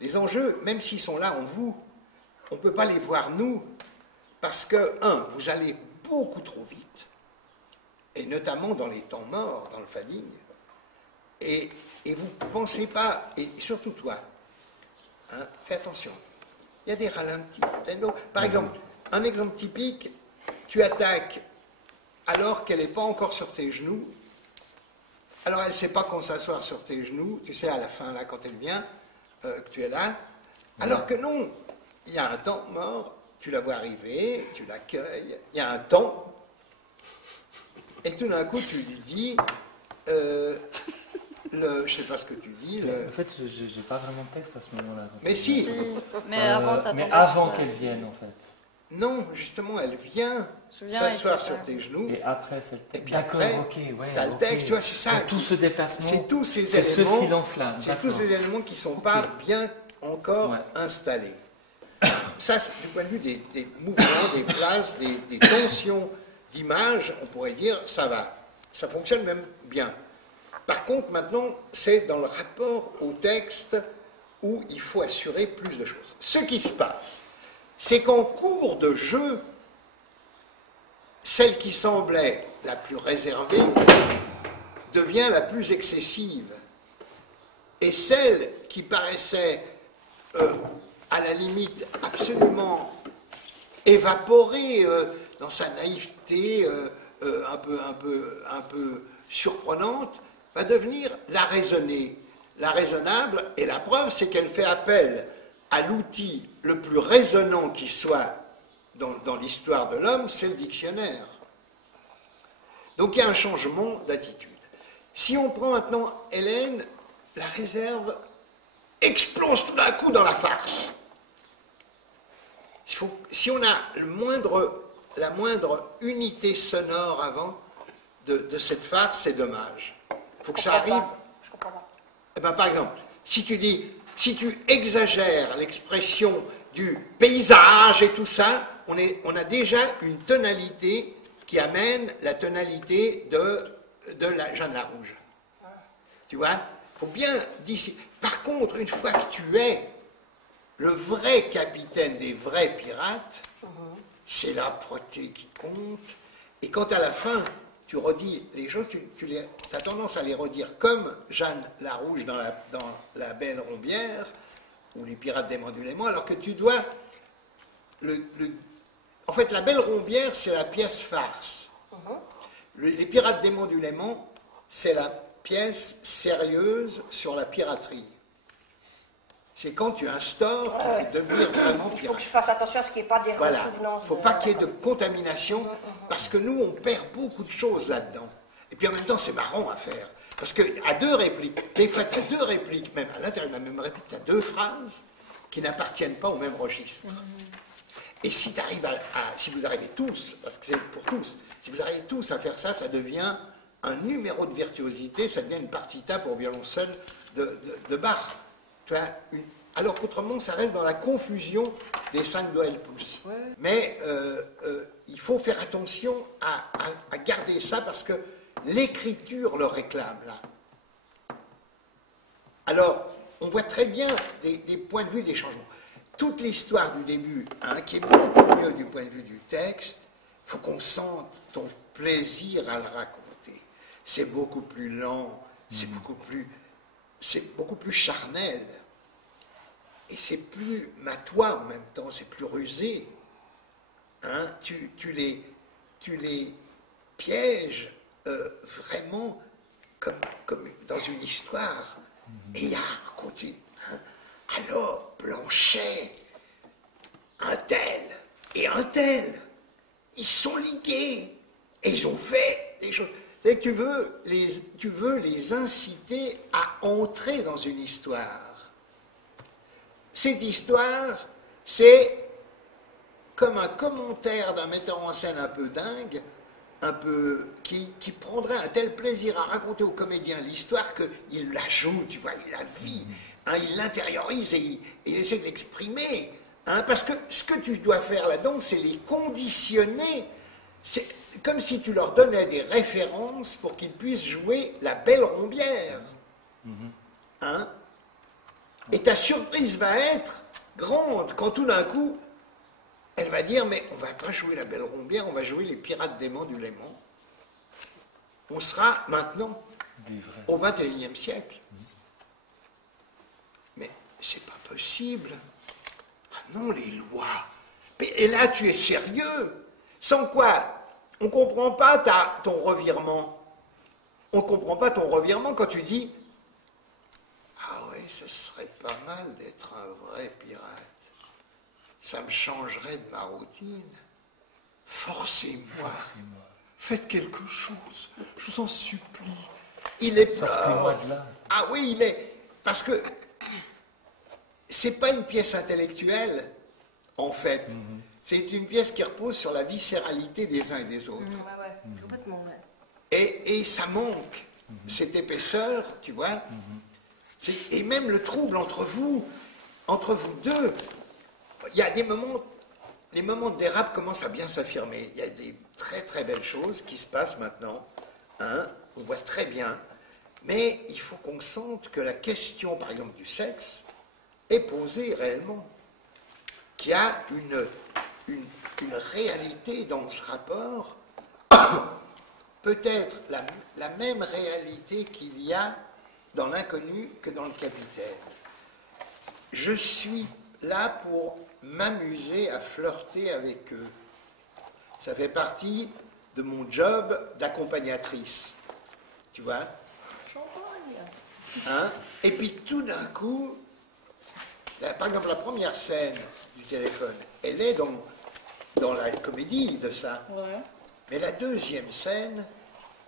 Les enjeux, même s'ils sont là en vous, on ne peut pas les voir nous, parce que, vous allez beaucoup trop vite, et notamment dans les temps morts, dans le fading, et vous ne pensez pas, et surtout toi, fais attention, il y a des ralentis. Par exemple, un exemple typique, tu attaques alors qu'elle n'est pas encore sur tes genoux, alors elle ne sait pas qu'on s'asseoir sur tes genoux, tu sais, à la fin, là, quand elle vient, que tu es là, alors que non, il y a un temps mort, tu la vois arriver, tu l'accueilles, il y a un temps, et tout d'un coup, tu lui dis, je ne sais pas ce que tu dis. En fait, je n'ai pas vraiment de texte à ce moment-là. Mais si, mais avant qu'elle vienne, en fait. Non, justement, elle vient s'asseoir sur tes genoux. Et après, c'est le texte. Et puis après, tu as le texte, tu vois, c'est ça. Tout ce déplacement, c'est tous ces c'est éléments, ce silence-là. C'est tous ces éléments qui ne sont pas bien encore installés. Ça, c'est du point de vue des mouvements, des places, des tensions d'image, on pourrait dire, ça va. Ça fonctionne même bien. Par contre, maintenant, c'est dans le rapport au texte où il faut assurer plus de choses. Ce qui se passe, c'est qu'en cours de jeu, celle qui semblait la plus réservée devient la plus excessive. Et celle qui paraissait, à la limite, absolument évaporée dans sa naïveté un peu surprenante, va devenir la raisonnée, la raisonnable, et la preuve, c'est qu'elle fait appel à l'outil le plus raisonnant qui soit dans l'histoire de l'homme, c'est le dictionnaire. Donc il y a un changement d'attitude. Si on prend maintenant Hélène, la réserve explose tout d'un coup dans la farce. Si on a la moindre unité sonore avant de cette farce, c'est dommage. Il faut que ça arrive. Je comprends pas. Eh ben, par exemple, si tu exagères l'expression du paysage et tout ça, on a déjà une tonalité qui amène la tonalité de la Jeanne Larouge. Tu vois? Il faut bien d'ici. Par contre, une fois que tu es le vrai capitaine des vrais pirates, c'est l'âpreté qui compte. Et quand à la fin, tu redis les choses, tu as tendance à les redire comme Jeanne Larouge dans la Belle Rombière, ou les Pirates des Manduléments, alors que tu dois... En fait, la Belle Rombière, c'est la pièce farce. Les Pirates des Manduléments, c'est la pièce sérieuse sur la piraterie. C'est quand tu instaures qu'il faut devenir vraiment pirate. Il faut que je fasse attention à ce qu'il n'y ait pas des ressouvenances. Il ne faut pas qu'il y ait de contamination, parce que nous, on perd beaucoup de choses là-dedans. Et puis en même temps, c'est marrant à faire. Parce qu'à deux répliques, des fois, tu as deux répliques, même à l'intérieur de la même réplique, tu as deux phrases qui n'appartiennent pas au même registre. Et si tu arrives si vous arrivez tous, parce que c'est pour tous, si vous arrivez tous à faire ça, ça devient un numéro de virtuosité, ça devient une partita pour violoncelle de Bach. Tu vois, alors qu'autrement, ça reste dans la confusion des 5 do el pouce. Ouais. Mais il faut faire attention à garder ça parce que l'écriture le réclame, là. Alors, on voit très bien des points de vue des changements. Toute l'histoire du début, qui est beaucoup mieux du point de vue du texte, il faut qu'on sente ton plaisir à le raconter. C'est beaucoup plus lent, c'est beaucoup plus charnel. Et c'est plus matois en même temps, c'est plus rusé. Tu les pièges vraiment comme dans une histoire. Et il y a un côté... alors, Blanchet, un tel et un tel, ils sont ligués. Et ils ont fait des choses... C'est que tu veux les inciter à entrer dans une histoire. Cette histoire, c'est comme un commentaire d'un metteur en scène un peu dingue, qui prendrait un tel plaisir à raconter au comédien l'histoire qu'il la joue, tu vois, il la vit, il l'intériorise et il essaie de l'exprimer. Parce que ce que tu dois faire là-dedans, c'est les conditionner. C'est comme si tu leur donnais des références pour qu'ils puissent jouer la Belle Rombière. Et ta surprise va être grande quand tout d'un coup, elle va dire, mais on ne va pas jouer la Belle Rombière, on va jouer les Pirates d'aimant du Léman. On sera maintenant au XXIe siècle. Mais c'est pas possible. Ah non, les lois. Et là, tu es sérieux. Sans quoi, on ne comprend pas ton revirement. On ne comprend pas ton revirement quand tu dis ah ouais, ce serait pas mal d'être un vrai pirate. Ça me changerait de ma routine. Forcez-moi. Faites quelque chose. Je vous en supplie. Il est Sortez-moi de là. Ah oui, il est. Parce que c'est pas une pièce intellectuelle, en fait. C'est une pièce qui repose sur la viscéralité des uns et des autres. Complètement, ouais. Et ça manque, cette épaisseur, tu vois. Et même le trouble entre vous deux. Il y a des moments, les moments de dérape commencent à bien s'affirmer. Il y a des très très belles choses qui se passent maintenant. Hein, on voit très bien. Mais il faut qu'on sente que la question, par exemple, du sexe, est posée réellement. Qu'il y a une réalité dans ce rapport, peut-être la même réalité qu'il y a dans l'inconnu que dans le capitaine. Je suis là pour m'amuser à flirter avec eux. Ça fait partie de mon job d'accompagnatrice. Tu vois ? Hein ? Et puis tout d'un coup, par exemple la première scène du téléphone, elle est dans la comédie de ça. Ouais. Mais la deuxième scène,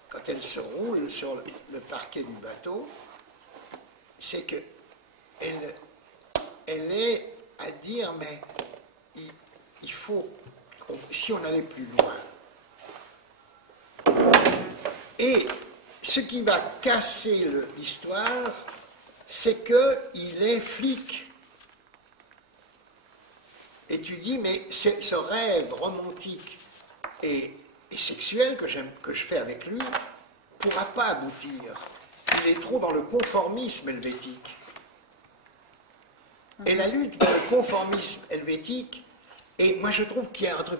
quand elle se roule sur le parquet du bateau, c'est que elle est à dire, mais il faut, si on allait plus loin. Et ce qui va casser l'histoire, c'est qu'il est flic. Et tu dis, mais ce rêve romantique et sexuel que je fais avec lui ne pourra pas aboutir. Il est trop dans le conformisme helvétique. Et la lutte pour le conformisme helvétique, et moi je trouve qu'il y a un truc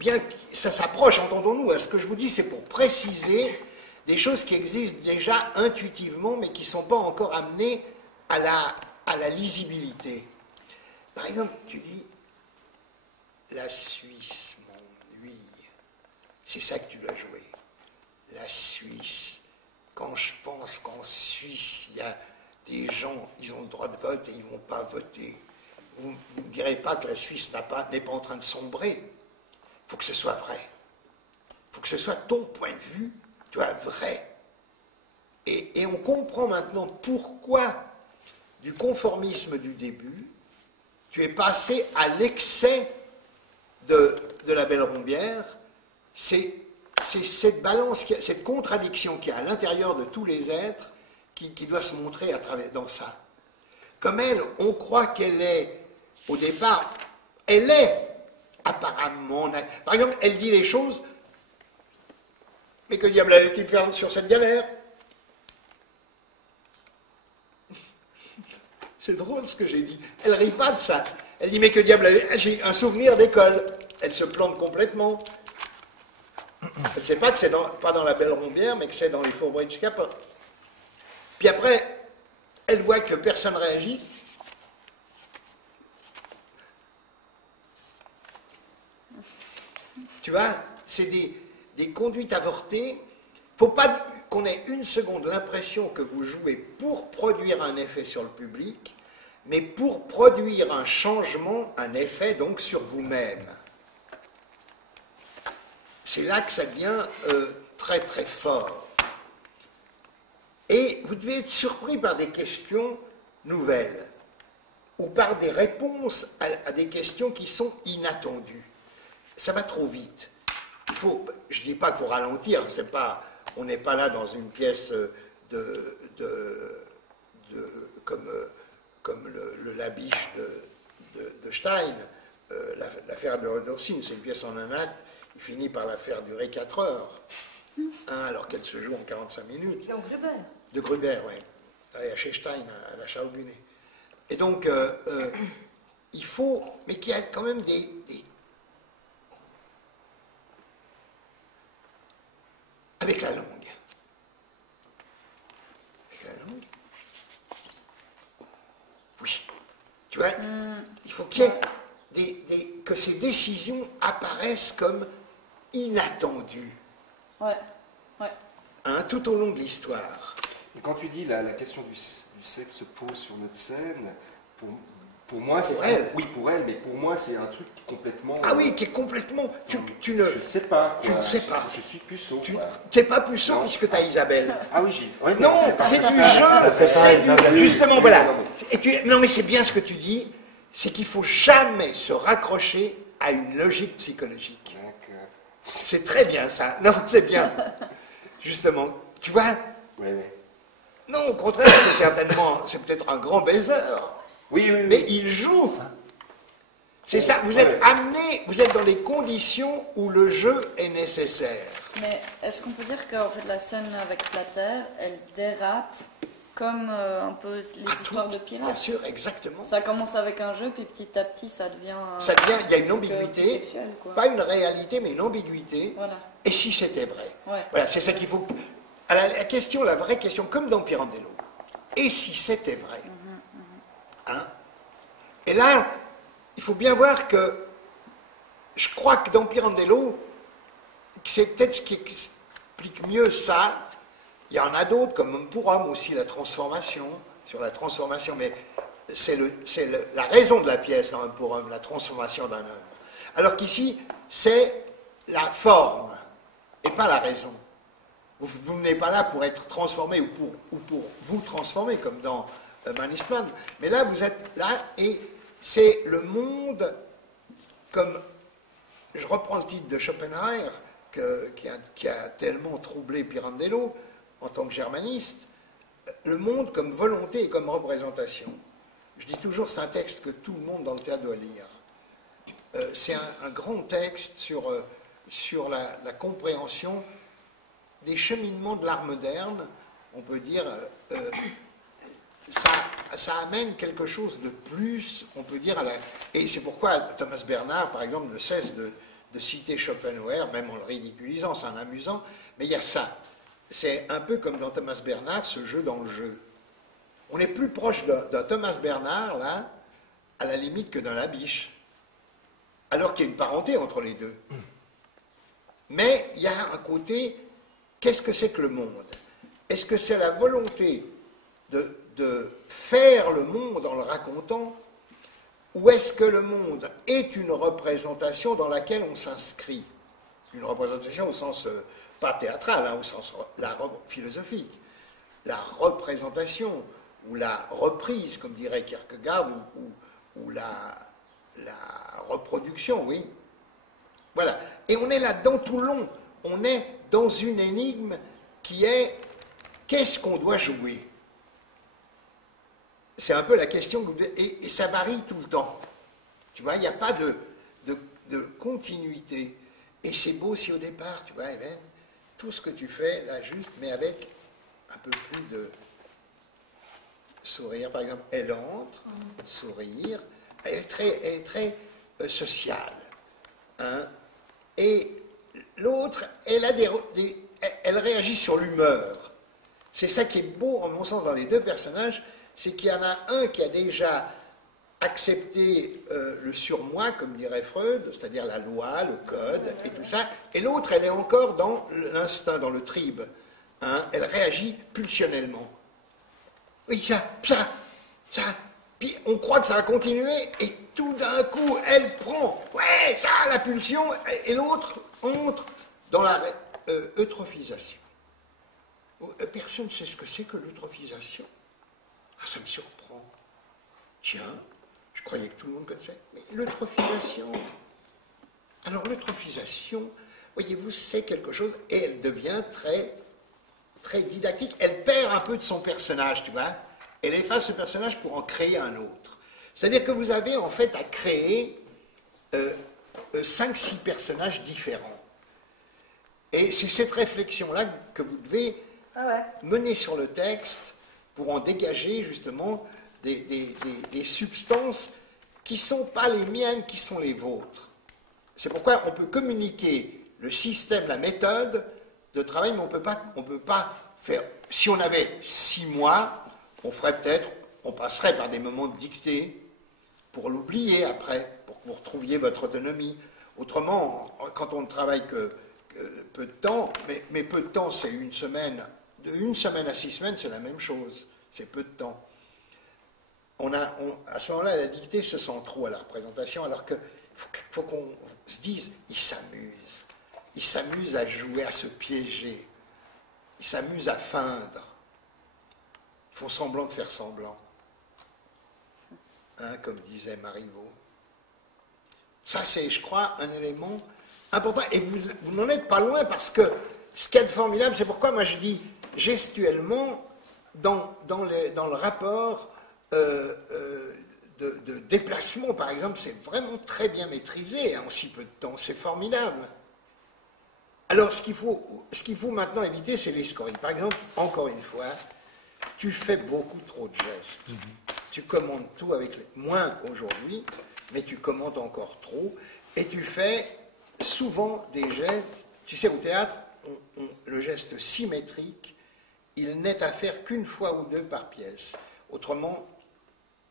bien, ça s'approche, entendons-nous, ce que je vous dis c'est pour préciser des choses qui existent déjà intuitivement mais qui ne sont pas encore amenées à la lisibilité. Par exemple, tu dis, la Suisse m'ennuie. C'est ça que tu dois jouer. La Suisse. Quand je pense qu'en Suisse, il y a des gens, ils ont le droit de vote et ils ne vont pas voter. Vous ne me direz pas que la Suisse n'est pas en train de sombrer. Il faut que ce soit vrai. Il faut que ce soit ton point de vue, tu vois, vrai. Et on comprend maintenant pourquoi, du conformisme du début, tu es passé à l'excès de la Belle Rombière. C'est cette balance, cette contradiction qu'il y a à l'intérieur de tous les êtres qui doit se montrer dans ça. Comme elle, on croit qu'elle est, au départ, elle est apparemment... Par exemple, elle dit les choses, mais que diable allait-il faire sur cette galère? C'est drôle ce que j'ai dit. Elle rit pas de ça. Elle dit, mais que diable j'ai un souvenir d'école. Elle se plante complètement. Elle ne sait pas que c'est pas dans la Belle Rombière, mais que c'est dans les Faubourgs Capot. Puis après, elle voit que personne ne réagit. Tu vois, c'est des conduites avortées. Il ne faut pas qu'on ait une seconde l'impression que vous jouez pour produire un effet sur le public, mais pour produire un changement, un effet donc sur vous-même. C'est là que ça devient très très fort. Et vous devez être surpris par des questions nouvelles, ou par des réponses à des questions qui sont inattendues. Ça va trop vite. Je ne dis pas qu'il faut ralentir, on n'est pas là dans une pièce comme le Labiche de Stein, l'affaire de Rodorcine, c'est une pièce en un acte, il finit par la faire durer 4 heures, alors qu'elle se joue en 45 minutes. Donc Gruber. De Gruber, oui. Chez Stein, à la Schaubühne. Et donc, il faut, mais qu'il y a quand même avec la langue. Avec la langue. Oui. Tu vois, il faut qu'il y ait que ces décisions apparaissent comme inattendues. Ouais, ouais. Hein, tout au long de l'histoire. Et quand tu dis la question du sexe se pose sur notre scène, pour moi, c'est... Pour elle. Oui, pour elle, mais pour moi, c'est un truc complètement... Ah oui, qui est complètement... Tu ne... Je sais pas. Tu ne sais pas. Je suis puceau. Tu n'es pas puceau Non. puisque tu as Isabelle. Ah oui, j'ai... Ouais, mais Non, c'est du jeu. Justement, voilà. Non, mais c'est bien ce que tu dis, c'est qu'il ne faut jamais se raccrocher à une logique psychologique. D'accord. C'est très bien ça. Non, c'est bien. Justement, tu vois. Oui. Non, au contraire, c'est peut-être un grand baiser. Oui. Mais il joue. C'est ça, vous êtes amené, vous êtes dans les conditions où le jeu est nécessaire. Mais est-ce qu'on peut dire qu'en fait la scène avec Plater, elle dérape comme un peu les histoires de Bien pirates? sûr, exactement. Ça commence avec un jeu, puis petit à petit ça devient... Il y a une ambiguïté, sexuel, quoi. pas une réalité, mais une ambiguïté. Voilà. Et si c'était vrai? Ouais. Voilà, c'est ça qu'il faut... Alors, la vraie question, comme dans Pirandello, et si c'était vrai? Hein? Et là, il faut bien voir que, je crois que dans Pirandello, c'est peut-être ce qui explique mieux ça. Il y en a d'autres, comme Homme pour Homme aussi, sur la transformation, mais c'est la raison de la pièce dans Homme pour Homme, la transformation d'un homme. Alors qu'ici, c'est la forme, et pas la raison. Vous n'êtes pas là pour être transformé ou pour vous transformer, comme dans Man is Man. Mais là, vous êtes là, et c'est le monde, comme, je reprends le titre de Schopenhauer, qui a tellement troublé Pirandello, en tant que germaniste, le monde comme volonté et comme représentation. Je dis toujours, c'est un texte que tout le monde dans le théâtre doit lire. C'est un grand texte sur la compréhension des cheminements de l'art moderne. On peut dire, ça amène quelque chose de plus, on peut dire, et c'est pourquoi Thomas Bernhard, par exemple, ne cesse de citer Schopenhauer, même en le ridiculisant, c'est en amusant, mais il y a ça. C'est un peu comme dans Thomas Bernhard, ce jeu dans le jeu. On est plus proche d'un Thomas Bernhard, là, à la limite, que d'un Labiche. Alors qu'il y a une parenté entre les deux. Mais il y a un côté, qu'est-ce que c'est que le monde? Est-ce que c'est la volonté de faire le monde en le racontant, ou est-ce que le monde est une représentation dans laquelle on s'inscrit? Une représentation au sens... pas théâtral, hein, au sens philosophique, la représentation, ou la reprise, comme dirait Kierkegaard, ou la reproduction, oui. Voilà. Et on est là-dedans tout le long. On est dans une énigme qui est, qu'est-ce qu'on doit jouer? C'est un peu la question, et ça varie tout le temps. Tu vois, il n'y a pas de continuité. Et c'est beau si au départ, tu vois, Hélène, tout ce que tu fais, là, juste, mais avec un peu plus de sourire. Par exemple, elle entre, sourire, elle est très sociale. Hein? Et l'autre, elle réagit sur l'humeur. C'est ça qui est beau, en mon sens, dans les deux personnages, c'est qu'il y en a un qui a déjà accepté le surmoi, comme dirait Freud, c'est-à-dire la loi, le code et tout ça, et l'autre, elle est encore dans l'instinct, dans le tribe. Hein, elle réagit pulsionnellement. Oui, ça, puis on croit que ça va continuer, et tout d'un coup, elle prend, ouais, ça, la pulsion, et l'autre entre dans la eutrophisation. Personne ne sait ce que c'est que l'eutrophisation. Ah, ça me surprend. Tiens, je croyais que tout le monde connaissait. Mais l'eutrophisation. Alors l'eutrophisation, voyez-vous, c'est quelque chose, et elle devient très, très didactique. Elle perd un peu de son personnage, tu vois. Elle efface ce personnage pour en créer un autre. C'est-à-dire que vous avez en fait à créer 5-6 personnages différents. Et c'est cette réflexion-là que vous devez mener sur le texte pour en dégager justement des substances qui ne sont pas les miennes, qui sont les vôtres. C'est pourquoi on peut communiquer le système, la méthode de travail, mais on peut pas faire... Si on avait 6 mois, on passerait par des moments de dictée pour l'oublier après, pour que vous retrouviez votre autonomie. Autrement, quand on ne travaille que peu de temps, mais peu de temps, c'est une semaine. De 1 semaine à 6 semaines, c'est la même chose. C'est peu de temps. À ce moment-là, la dictée se sent trop à la représentation, alors qu'il faut qu'on se dise, ils s'amusent. Ils s'amusent à jouer, à se piéger. Ils s'amusent à feindre. Ils font semblant de faire semblant. Hein, comme disait Marivaux. Ça, c'est, je crois, un élément important. Et vous n'en êtes pas loin, parce que ce qui est formidable, c'est pourquoi moi je dis, gestuellement, dans le rapport de déplacement, par exemple, c'est vraiment très bien maîtrisé en si peu de temps. C'est formidable. Alors, ce qu'il faut maintenant éviter, c'est les scories. Par exemple, encore une fois, tu fais beaucoup trop de gestes. Tu commandes tout avec moins aujourd'hui, mais tu commandes encore trop. Et tu fais souvent des gestes. Tu sais, au théâtre, le geste symétrique, il n'est à faire qu'une fois ou 2 par pièce. Autrement,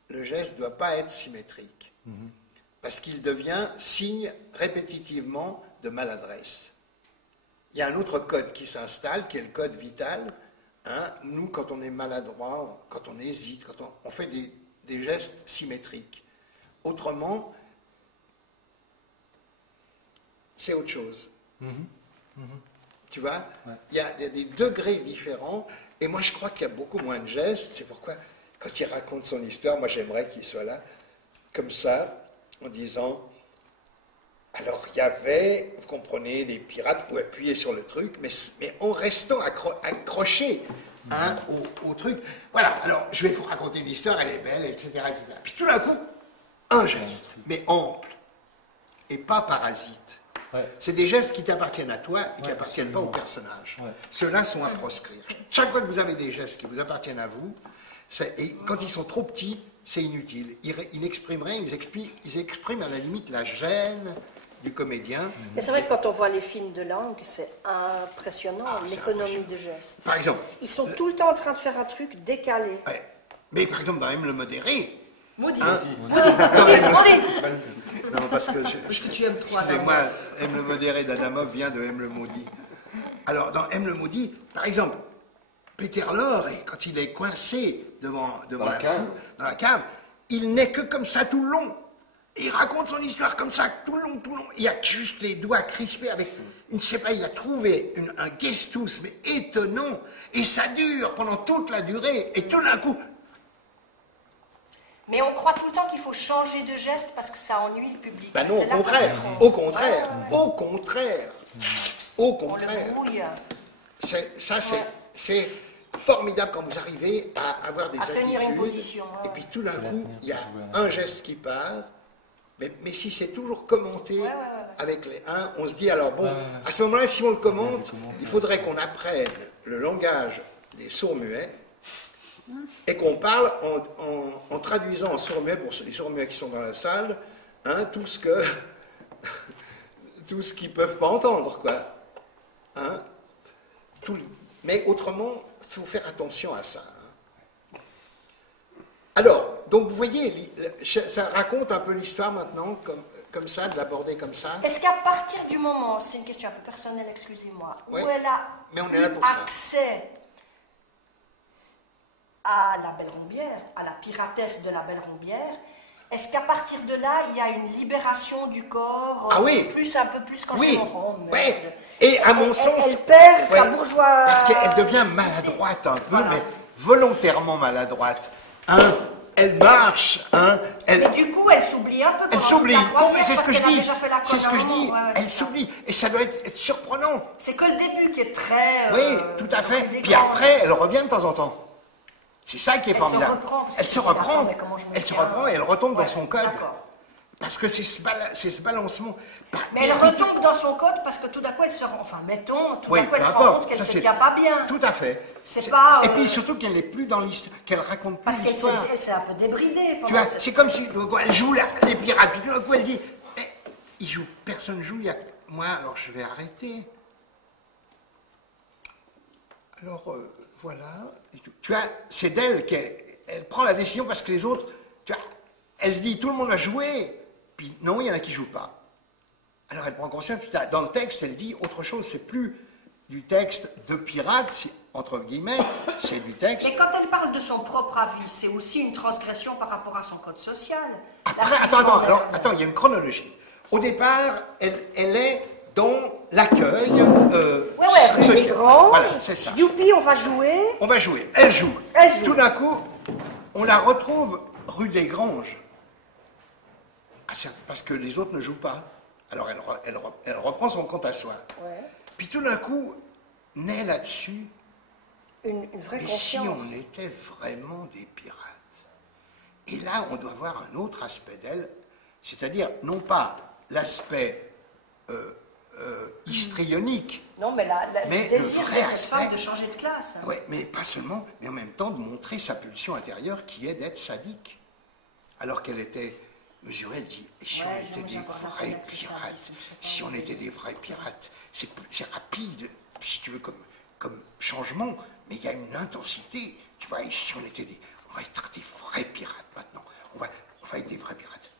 le geste ne doit pas être symétrique. Parce qu'il devient signe répétitivement de maladresse. Il y a un autre code qui s'installe, qui est le code vital. Hein, nous, quand on est maladroit, quand on hésite, quand on fait des gestes symétriques. Autrement, c'est autre chose. Tu vois, il y a des degrés différents, et moi je crois qu'il y a beaucoup moins de gestes. C'est pourquoi, quand il raconte son histoire, moi j'aimerais qu'il soit là, comme ça, en disant... Alors, il y avait, vous comprenez, des pirates pour appuyer sur le truc, mais en restant accroché hein, au truc. Voilà, alors, je vais vous raconter une histoire, elle est belle, etc., etc. Puis tout d'un coup, un geste, mais ample, et pas parasite. Ouais. C'est des gestes qui t'appartiennent à toi et qui n'appartiennent pas au personnage. Ouais. Ceux-là sont à proscrire. Chaque fois que vous avez des gestes qui vous appartiennent à vous, et quand ils sont trop petits, c'est inutile. Ils n'expriment rien, ils expriment à la limite la gêne du comédien. Mais c'est vrai que quand on voit les films de langue, c'est impressionnant, l'économie de gestes. Par exemple. Ils sont tout le temps en train de faire un truc décalé. Ouais. Mais par exemple, dans M le modéré. Maudit. Hein, non, parce que tu aimes trop excusez-moi, M le modéré d'Adamov vient de M le maudit. Alors, dans M le maudit, par exemple, Peter Lorre, quand il est coincé devant dans la cave, il n'est que comme ça tout le long. Et il raconte son histoire comme ça tout le long. Il a juste les doigts crispés avec, je ne sais pas, il a trouvé un gestus, mais étonnant. Et ça dure pendant toute la durée. Et tout d'un coup... Mais on croit tout le temps qu'il faut changer de geste parce que ça ennuie le public. Ben non, au contraire. On le brouille. C'est formidable quand vous arrivez à avoir des attitudes. Tenir une position. Et puis tout d'un coup, il y a un geste qui part. Mais si c'est toujours commenté avec les uns, on se dit alors bon, à ce moment-là, si on le commente, il faudrait qu'on apprenne le langage des sourds-muets et qu'on parle en traduisant en sourd-muet, pour les sourds-muets qui sont dans la salle, hein, tout ce qu'ils ne peuvent pas entendre, quoi. Hein, mais autrement, il faut faire attention à ça. Hein. Alors, donc vous voyez, ça raconte un peu l'histoire maintenant, comme ça, de l'aborder comme ça. Est-ce qu'à partir du moment, c'est une question un peu personnelle, excusez-moi, où elle a accès à la Belle Rombière, à la piratesse de la Belle Rombière, est-ce qu'à partir de là, il y a une libération du corps, un peu plus quand je comprends. Oui, et à mon sens... Elle perd sa bourgeoisie. Parce qu'elle devient maladroite un peu, mais volontairement maladroite. Hein, elle marche, hein, mais du coup, elle s'oublie un peu. Elle s'oublie, c'est ce que je dis. C'est ce que je dis. Elle s'oublie. Et ça doit être surprenant. C'est que le début qui est très... Oui, tout à fait. Puis après, elle revient de temps en temps. C'est ça qui est formidable. Elle se reprend et elle retombe dans son code. Parce que c'est ce balancement. Mais elle retombe dans son code parce que tout d'un coup elle se rend, enfin mettons, tout d'un coup elle se rend compte qu'elle ne se tient pas bien. Tout à fait. C'est pas. Et puis surtout qu'elle n'est plus dans l'histoire, qu'elle raconte plus l'histoire. Parce qu'elle s'est un peu débridée. Tu vois, c'est comme si elle joue les pirates, puis tout d'un coup elle dit, il joue, personne joue, il y a moi, alors je vais arrêter. Alors voilà. Tu vois, c'est d'elle qu'elle prend la décision parce que les autres, tu vois, elle se dit tout le monde a joué, puis non, il y en a qui jouent pas. Alors elle prend conscience, dans le texte, elle dit autre chose, c'est plus du texte de pirate, entre guillemets, c'est du texte. Mais quand elle parle de son propre avis, c'est aussi une transgression par rapport à son code social. Après, attends, il y a une chronologie. Au départ, elle est dans l'accueil social. Voilà, c'est ça. Youpi, on va jouer. On va jouer. Elle joue. Elle joue. Tout d'un coup, on la retrouve rue des Granges. Ah, parce que les autres ne jouent pas. Alors elle reprend son compte à soi. Ouais. Puis tout d'un coup, naît là-dessus. Une vraie mais conscience. si on était vraiment des pirates. Et là, on doit voir un autre aspect d'elle, c'est-à-dire non pas l'aspect histrionique. Non, mais mais le désir le de vrai cette aspect, femme de changer de classe. Oui, mais pas seulement, mais en même temps de montrer sa pulsion intérieure qui est d'être sadique. Alors qu'elle était mesurée, elle dit, et si on était des vrais pirates, si on était des vrais pirates, c'est rapide, si tu veux, comme changement, mais il y a une intensité, tu vois, et si on était on va être des vrais pirates maintenant, on va être des vrais pirates.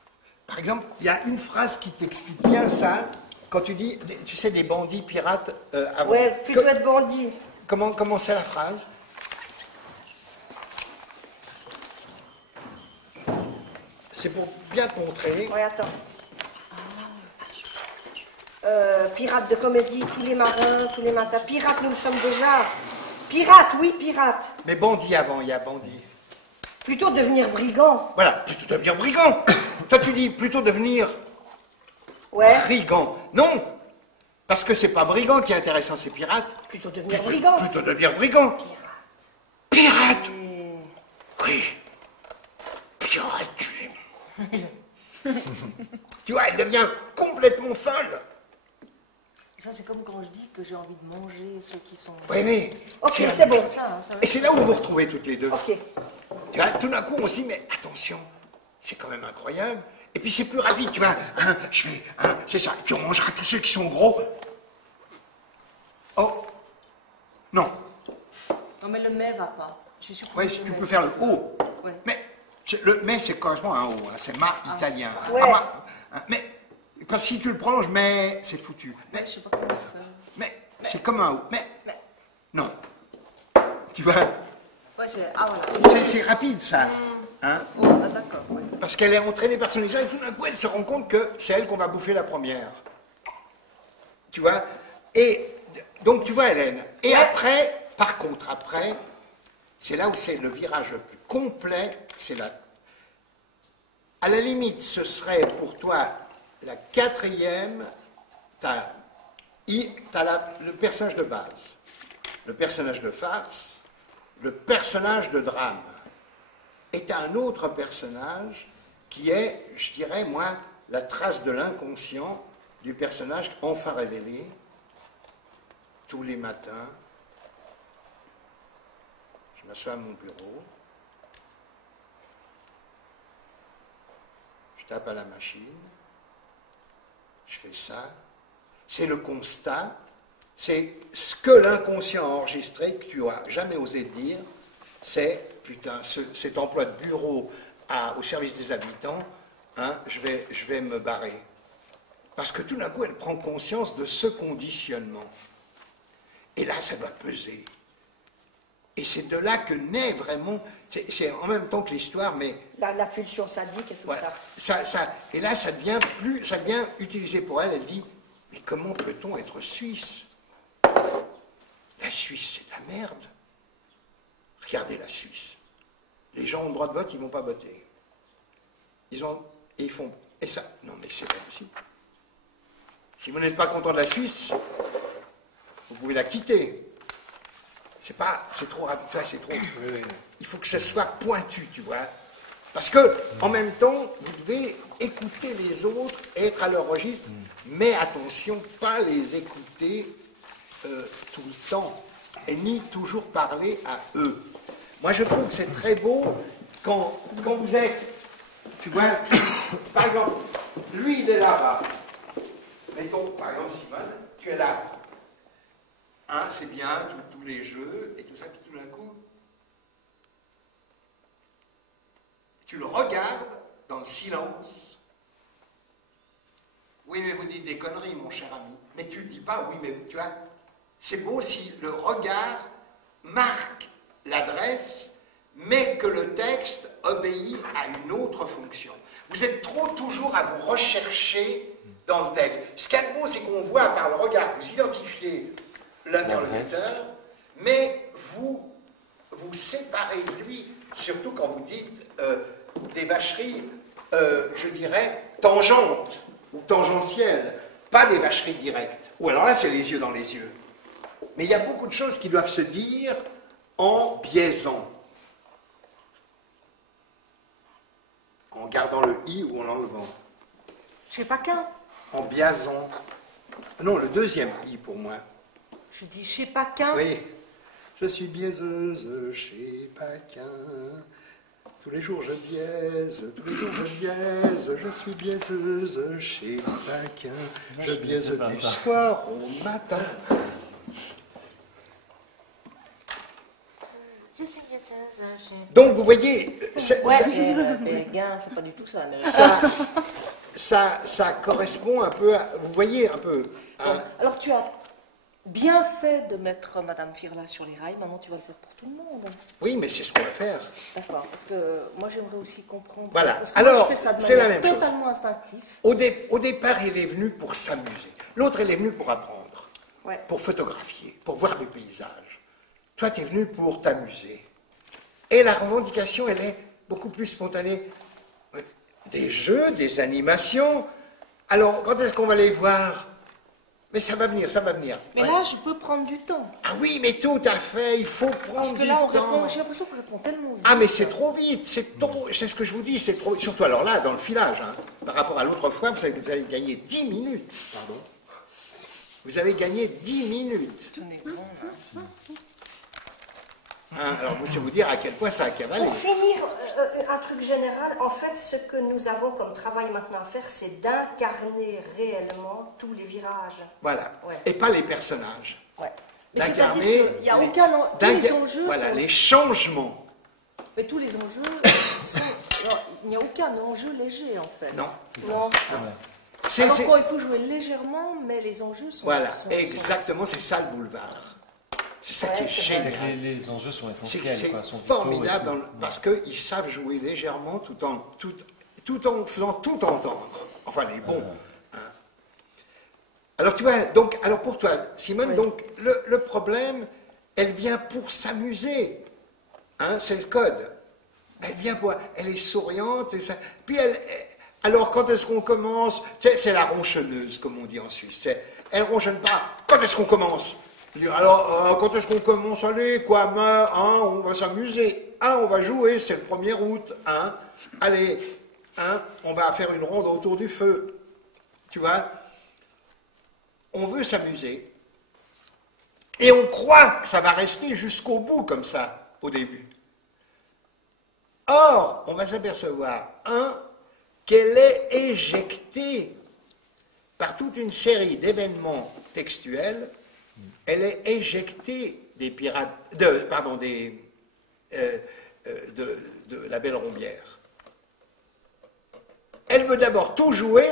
Par exemple, il y a une phrase qui t'explique bien ça, quand tu dis, tu sais, des bandits pirates avant. Ouais, plutôt être bandit. Comment c'est la phrase? C'est pour bien te montrer. Oui, attends. Pirates de comédie, tous les marins, tous les matins. Pirates, nous le sommes déjà. Pirates, oui, pirates. Mais bandit avant, il y a bandit. Plutôt devenir brigand. Voilà, plutôt devenir brigand. Toi, tu dis plutôt devenir brigand. Non, parce que c'est pas brigand qui est intéressant, c'est pirate. Plutôt devenir brigand. Plutôt devenir brigand. Pirate. Oui. Pirate, tu l'aimes. Tu vois, elle devient complètement folle. Ça, c'est comme quand je dis que j'ai envie de manger ceux qui sont... Oui. Ok, c'est bon. Et c'est là où vous vous retrouvez toutes les deux. Ok. Tu vois, tout d'un coup, on se dit, mais attention, c'est quand même incroyable. Et puis c'est plus rapide, tu vois. C'est ça. Et puis on mangera tous ceux qui sont gros. Oh. Non. Non, mais le mais va pas. Je suis sûre que Oui, tu peux faire le O. Ouais. Mais le mais, c'est correspond à un O. Hein, c'est ma italien. Ouais. Mais parce que si tu le prolonges, mais c'est foutu. Mais, je sais pas comment faire. Mais c'est comme un O. Mais non. Tu vois. Ouais, c'est... Ah, voilà. C'est rapide, ça. Hein? Oh, d'accord, ouais. Parce qu'elle est entraînée par son histoire et tout d'un coup, elle se rend compte que c'est elle qu'on va bouffer la première. Tu vois? Et donc, tu vois, Hélène. Et après, par contre, c'est là où c'est le virage le plus complet, c'est là. À la limite, ce serait pour toi la quatrième, t'as le personnage de base, le personnage de farce, le personnage de drame. Et t'as un autre personnage qui est, je dirais, moi, la trace de l'inconscient du personnage enfin révélé tous les matins. Je m'assois à mon bureau, je tape à la machine, je fais ça. C'est le constat, c'est ce que l'inconscient a enregistré, que tu n'as jamais osé dire, c'est, putain, cet emploi de bureau au service des habitants, hein, je vais me barrer. Parce que tout d'un coup, elle prend conscience de ce conditionnement. Et là, ça doit peser. Et c'est de là que naît vraiment, c'est en même temps que l'histoire, mais... La pulsion sadique et tout voilà, ça. Et là, ça devient utilisé pour elle. Elle dit, mais comment peut-on être suisse? La Suisse, c'est de la merde. Regardez la Suisse. Les gens ont le droit de vote, ils ne vont pas voter. Et ça, non mais c'est pas possible. Si vous n'êtes pas content de la Suisse, vous pouvez la quitter. C'est trop rapide, c'est trop. Il faut que ce soit pointu, tu vois. Parce que, en même temps, vous devez écouter les autres et être à leur registre, mais attention, pas les écouter tout le temps, et ni toujours parler à eux. Moi, je trouve que c'est très beau quand vous êtes, tu vois, par exemple, lui, il est là-bas. Mettons, par exemple, Simone, tu es là. Hein, c'est bien, tous les jeux, et tout ça, puis tout d'un coup, tu le regardes dans le silence. Oui, mais vous dites des conneries, mon cher ami. Mais tu ne dis pas, oui, mais tu vois, c'est beau si le regard marque l'adresse, mais que le texte obéit à une autre fonction. Vous êtes trop toujours à vous rechercher dans le texte. Ce qu'il y a de beau, c'est qu'on voit par le regard, vous identifiez l'interlocuteur, mais vous séparez de lui, surtout quand vous dites des vacheries, je dirais, tangentes ou tangentielles, pas des vacheries directes. Ou alors là, c'est les yeux dans les yeux. Mais il y a beaucoup de choses qui doivent se dire en biaisant. En gardant le i ou en l'enlevant. Je sais pas qu'un. En biaisant. Non, le deuxième i pour moi. Je dis chez Paquin. Oui. Je suis biaiseuse chez Paquin. Tous les jours je biaise, tous les jours je biaise. Je suis biaiseuse chez Paquin. Je biaise du soir au matin. Je suis biaiseuse chez... Donc vous voyez, Béguin, c'est pas du tout ça. Mais... ça correspond un peu à... Vous voyez un peu... Hein. Alors tu as bien fait de mettre Madame Firla sur les rails, maintenant tu vas le faire pour tout le monde. Oui, mais c'est ce qu'on va faire. D'accord, parce que moi j'aimerais aussi comprendre. Voilà, Parce que alors moi, je fais ça de c'est la manière même chose. totalement instinctive. Au départ, il est venu pour s'amuser. L'autre, il est venu pour apprendre, Ouais. pour photographier, pour voir le paysage. Toi, tu es venu pour t'amuser. Et la revendication, elle est beaucoup plus spontanée. Des jeux, des animations. Alors, quand est-ce qu'on va les voir? Mais ça va venir, ça va venir. Mais Ouais. là, je peux prendre du temps. Ah oui, mais tout à fait, il faut prendre Parce que du là, on temps. répond, j'ai l'impression qu'on répond tellement vite. Ah, mais c'est trop vite, c'est ce que je vous dis, c'est trop vite. Surtout alors là, dans le filage, hein, par rapport à l'autre fois, vous avez gagné 10 minutes. Pardon. Vous avez gagné 10 minutes. Tenez bon, hein. Hein, alors, c'est vous dire à quel point ça a cavalé. Pour finir, un truc général, en fait, ce que nous avons comme travail maintenant à faire, c'est d'incarner réellement tous les virages. Voilà. Ouais. Et pas les personnages. Ouais. Mais D'incarner c'est-à-dire qu'il n'y a aucun... Tous les enjeux voilà, sont... les changements. Mais tous les enjeux sont... Non, il n'y a aucun enjeu léger, en fait. Non. Non. C'est- Alors c'est- quoi, il faut jouer légèrement, mais les enjeux sont... Voilà, sont- exactement, c'est ça le boulevard. C'est ça qui est c'est génial. C'est que les enjeux sont essentiels. C'est quoi, sont vitaux et formidable tout. parce qu'ils savent jouer légèrement tout en faisant tout entendre. Enfin, les bons. Hein. Alors, tu vois, donc, alors pour toi, Simone, Oui. donc, le problème, elle vient pour s'amuser. Hein, c'est le code. Elle vient pour... Elle est souriante. Et ça, puis, alors, quand est-ce qu'on commence? C'est la ronchonneuse, comme on dit en Suisse. Elle ne ronchonne pas. Quand est-ce qu'on commence? Alors, quand est-ce qu'on commence? Allez, quoi, hein, on va s'amuser. Hein, on va jouer, c'est le 1er août. Hein, allez, hein, on va faire une ronde autour du feu. Tu vois? On veut s'amuser. Et on croit que ça va rester jusqu'au bout comme ça, au début. Or, on va s'apercevoir, qu'elle est éjectée par toute une série d'événements textuels. Elle est éjectée des pirates, de la Belle Rombière. Elle veut d'abord tout jouer,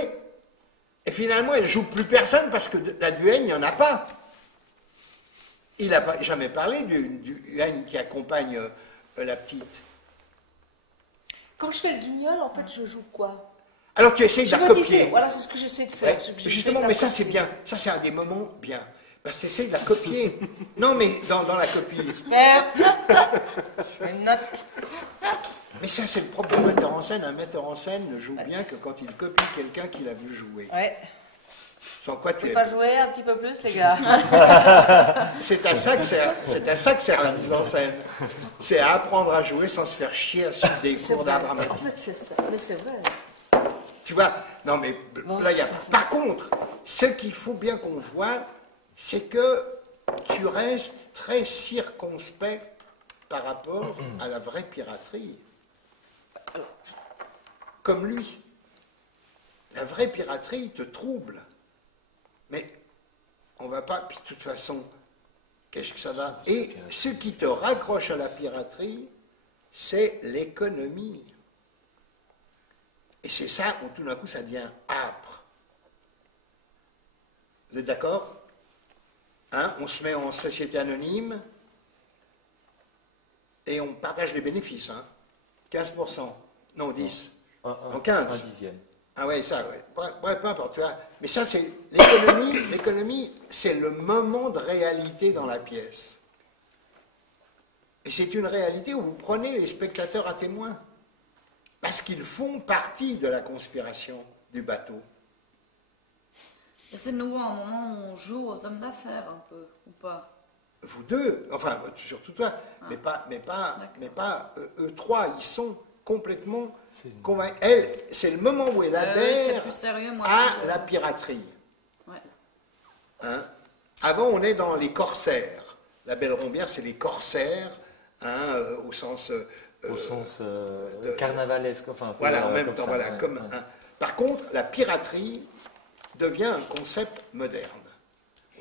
et finalement elle ne joue plus personne parce que la duègne, il n'y en a pas. Il n'a jamais parlé du duègne qui accompagne la petite. Quand je fais le guignol, en fait, je joue quoi? Alors tu essayes de Je la me disais, copier. voilà, c'est ce que j'essaie de faire. Ouais, c'est que j'essaie justement, de la mais ça copier. c'est bien. Ça c'est un des moments bien. Parce que tu essayes de la copier. Non, mais dans la copie. Je note. Mais ça, c'est le propre du metteur en scène. Un metteur en scène ne joue bien que quand il copie quelqu'un qu'il a vu jouer. Ouais. Sans quoi tu On es... peut pas jouer un petit peu plus, les gars. C'est à ça que sert la mise en scène. C'est à apprendre à jouer sans se faire chier à suivre des cours d'art dramatique. En fait, c'est ça. Mais c'est vrai. Tu vois, non mais là, il y a... Par contre, ce qu'il faut bien qu'on voit, c'est que tu restes très circonspect par rapport à la vraie piraterie. Comme lui. La vraie piraterie te trouble. Mais on va pas, puis de toute façon, qu'est-ce que ça va? Et ce qui te raccroche à la piraterie, c'est l'économie. Et c'est ça où tout d'un coup ça devient âpre. Vous êtes d'accord? Hein? On se met en société anonyme et on partage les bénéfices. Hein? 15%. Non, 10. Non, 15. Un dixième. Ah ouais, ça, ouais. Bref, peu importe, tu vois. Mais ça, c'est l'économie. L'économie, c'est le moment de réalité dans la pièce. Et c'est une réalité où vous prenez les spectateurs à témoin. Parce qu'ils font partie de la conspiration du bateau. Et c'est nouveau un moment où on joue aux hommes d'affaires un peu, ou pas? Vous deux, enfin, surtout toi, mais pas eux trois, ils sont complètement convaincus. Elle, c'est le moment où elle adhère à la piraterie. Ouais. Hein? Avant, on est dans les corsaires. La Belle Rombière, c'est les corsaires, hein, au sens carnavalesque. Enfin, voilà, en même temps, ça, voilà. Ouais, Comme ouais. Par contre, la piraterie devient un concept moderne.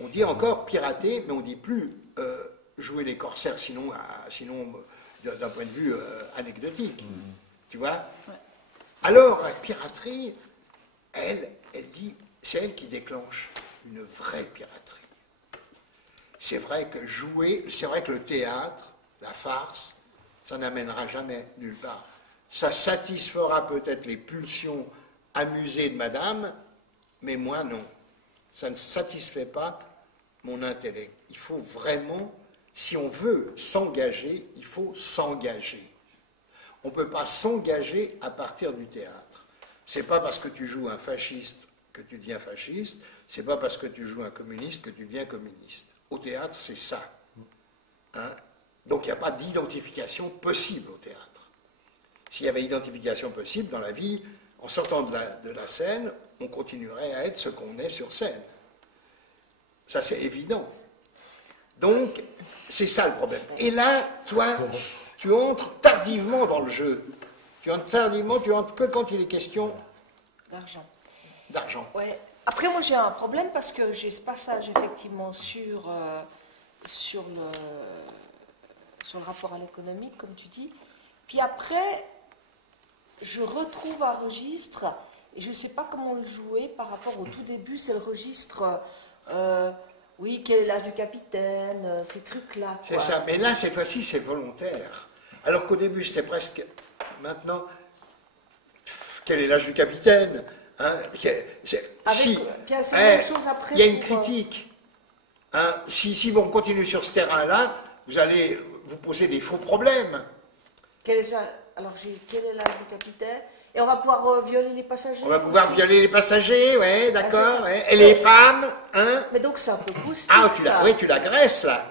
On dit encore pirater, mais on ne dit plus jouer les corsaires, sinon d'un point de vue anecdotique. Tu vois? Ouais. Alors, la piraterie, elle dit, c'est elle qui déclenche une vraie piraterie. C'est vrai que le théâtre, la farce, ça n'amènera jamais nulle part. Ça satisfera peut-être les pulsions amusées de madame, mais moi non. Ça ne satisfait pas mon intellect. Il faut vraiment, si on veut s'engager, il faut s'engager. On ne peut pas s'engager à partir du théâtre. C'est pas parce que tu joues un fasciste que tu deviens fasciste, c'est pas parce que tu joues un communiste que tu deviens communiste. Au théâtre, c'est ça. Hein? Donc il n'y a pas d'identification possible au théâtre. S'il y avait identification possible dans la vie, en sortant de la scène, on continuerait à être ce qu'on est sur scène. Ça, c'est évident. Donc, c'est ça le problème. Et là, toi, tu entres tardivement dans le jeu. Tu entres que quand il est question d'argent. Ouais. Après, moi, j'ai un problème parce que j'ai ce passage, effectivement, sur le rapport à l'économie, comme tu dis. Puis après, je retrouve un registre, et je ne sais pas comment le jouer par rapport au tout début, c'est le registre, oui, quel est l'âge du capitaine, ces trucs-là. C'est ça, mais là, cette fois-ci, c'est volontaire. Alors qu'au début, c'était presque... Maintenant, quel est l'âge du capitaine, hein? Si, il y a une critique. Hein? Si on continue sur ce terrain-là, vous allez vous poser des faux problèmes. Quel est l'âge du capitaine? Et on va pouvoir violer les passagers? On va pouvoir violer les passagers, ouais, d'accord. Ouais. Et les femmes, hein? Mais donc c'est un peu poussé. Ah, tu l'agresses, là.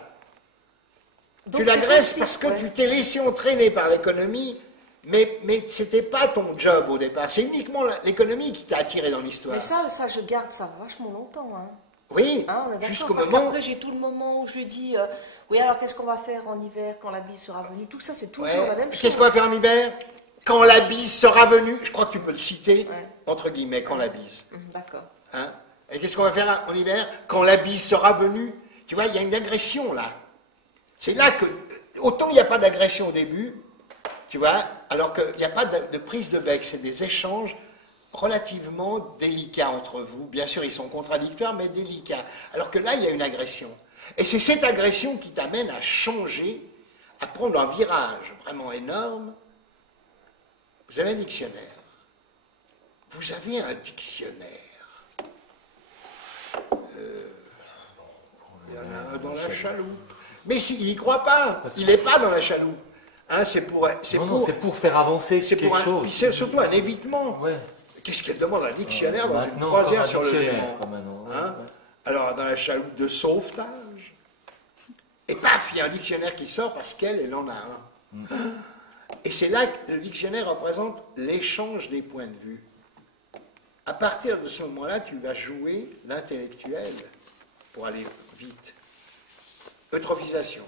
Donc, tu l'agresses parce que tu t'es laissé entraîner par l'économie, mais ce n'était pas ton job au départ. C'est uniquement l'économie qui t'a attiré dans l'histoire. Mais ça, je garde ça vachement longtemps, hein. Oui, jusqu'au moment... Parce qu'après, j'ai tout le moment où je dis, oui, alors qu'est-ce qu'on va faire en hiver quand la bise sera venue? Tout ça, c'est toujours la même chose. Qu'est-ce qu'on va faire en hiver? Quand la bise sera venue, je crois que tu peux le citer, entre guillemets, quand la bise. D'accord. Hein? Et qu'est-ce qu'on va faire en hiver? Quand la bise sera venue. Tu vois, il y a une agression là. C'est là que, autant il n'y a pas d'agression au début, tu vois, alors qu'il n'y a pas de prise de bec, c'est des échanges relativement délicats entre vous. Bien sûr, ils sont contradictoires, mais délicats. Alors que là, il y a une agression. Et c'est cette agression qui t'amène à changer, à prendre un virage vraiment énorme. Vous avez un dictionnaire. Vous avez un dictionnaire. Il y en a un dans la chaloupe. Mais il n'y croit pas. Il n'est pas dans la chaloupe. Hein, c'est pour faire avancer quelque chose. Puis c'est surtout un évitement. Ouais. Qu'est-ce qu'elle demande un dictionnaire dans une croisière sur le Léman? Alors, dans la chaloupe de sauvetage, et paf, il y a un dictionnaire qui sort parce qu'elle en a un. Et c'est là que le dictionnaire représente l'échange des points de vue. À partir de ce moment-là, tu vas jouer l'intellectuel pour aller vite. Eutrophisation.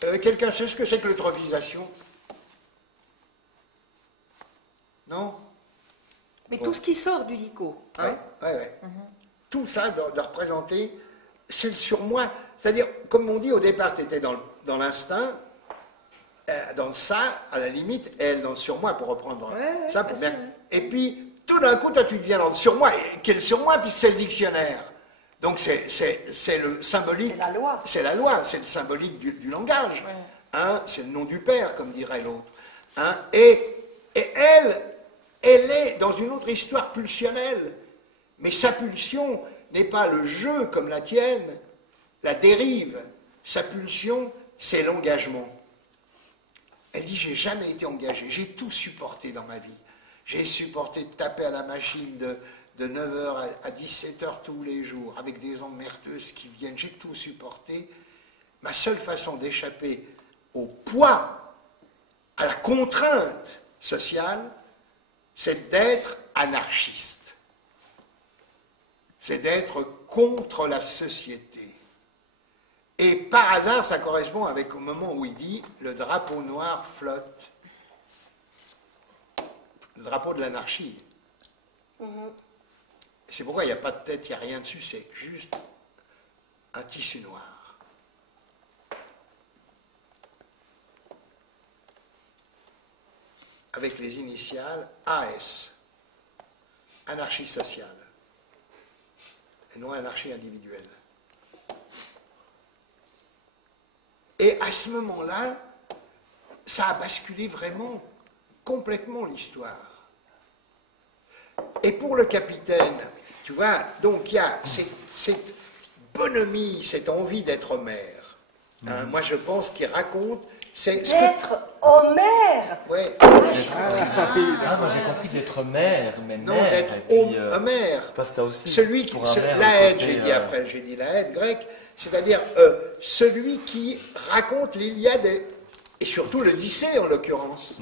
Quelqu'un sait ce que c'est que l'eutrophisation? Non? Mais tout ce qui sort du LICO. Hein? Oui. Tout ça doit représenter, c'est le surmoi. C'est-à-dire, comme on dit au départ, tu étais dans l'instinct, dans le ça, à la limite, et elle dans le surmoi, pour reprendre ça. Pour bien. Et puis, tout d'un coup, toi, tu deviens dans le surmoi. Et quel surmoi, puisque c'est le dictionnaire. Donc, c'est le symbolique. C'est la loi. C'est la loi, c'est le symbolique du langage. Ouais. Hein, c'est le nom du père, comme dirait l'autre. Hein, et elle est dans une autre histoire pulsionnelle. Mais sa pulsion n'est pas le jeu comme la tienne, la dérive. Sa pulsion, c'est l'engagement. Elle dit, j'ai jamais été engagée, j'ai tout supporté dans ma vie. J'ai supporté de taper à la machine de 9h à 17h tous les jours, avec des emmerdeuses qui viennent, j'ai tout supporté. Ma seule façon d'échapper au poids, à la contrainte sociale, c'est d'être anarchiste. C'est d'être contre la société. Et par hasard, ça correspond avec au moment où il dit « le drapeau noir flotte ». Le drapeau de l'anarchie. C'est pourquoi il n'y a pas de tête, il n'y a rien dessus, c'est juste un tissu noir. Avec les initiales AS, anarchie sociale, et non anarchie individuelle. Et à ce moment-là, ça a basculé vraiment, complètement l'histoire. Et pour le capitaine, tu vois, donc il y a cette bonhomie, cette envie d'être Homère. Hein, moi, je pense qu'il raconte... D'être Homère. Ouais. Moi, j'ai compris d'être mère, mais non, d'être Homère. Parce que t'as aussi... Celui qui... L'Aède, j'ai dit après, j'ai dit l'Aède grec, c'est-à-dire celui qui raconte l'Iliade et surtout l'Odyssée, en l'occurrence.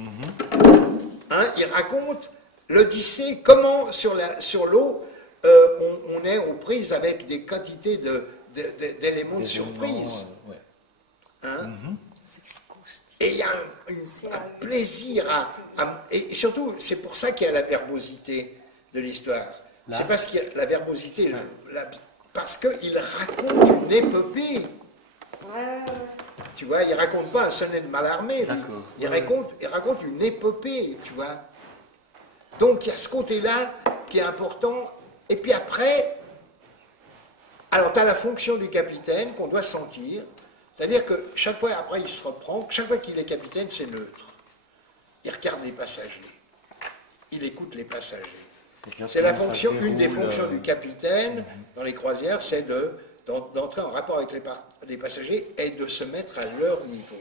Hein, il raconte l'Odyssée, comment sur l'eau, on est aux prises avec des quantités d'éléments de surprise. Hein? Et il y a un plaisir et surtout, c'est pour ça qu'il y a la verbosité de l'histoire. C'est parce qu'il y a la verbosité, parce qu'il raconte une épopée. Tu vois, il ne raconte pas un sonnet de Mallarmé. Il raconte une épopée, tu vois. Donc, il y a ce côté-là qui est important. Et puis après, alors, tu as la fonction du capitaine qu'on doit sentir. C'est-à-dire que chaque fois, après, il se reprend. Chaque fois qu'il est capitaine, c'est neutre. Il regarde les passagers. Il écoute les passagers. C'est la fonction, une des fonctions du capitaine dans les croisières, c'est d'entrer en rapport avec les passagers et de se mettre à leur niveau.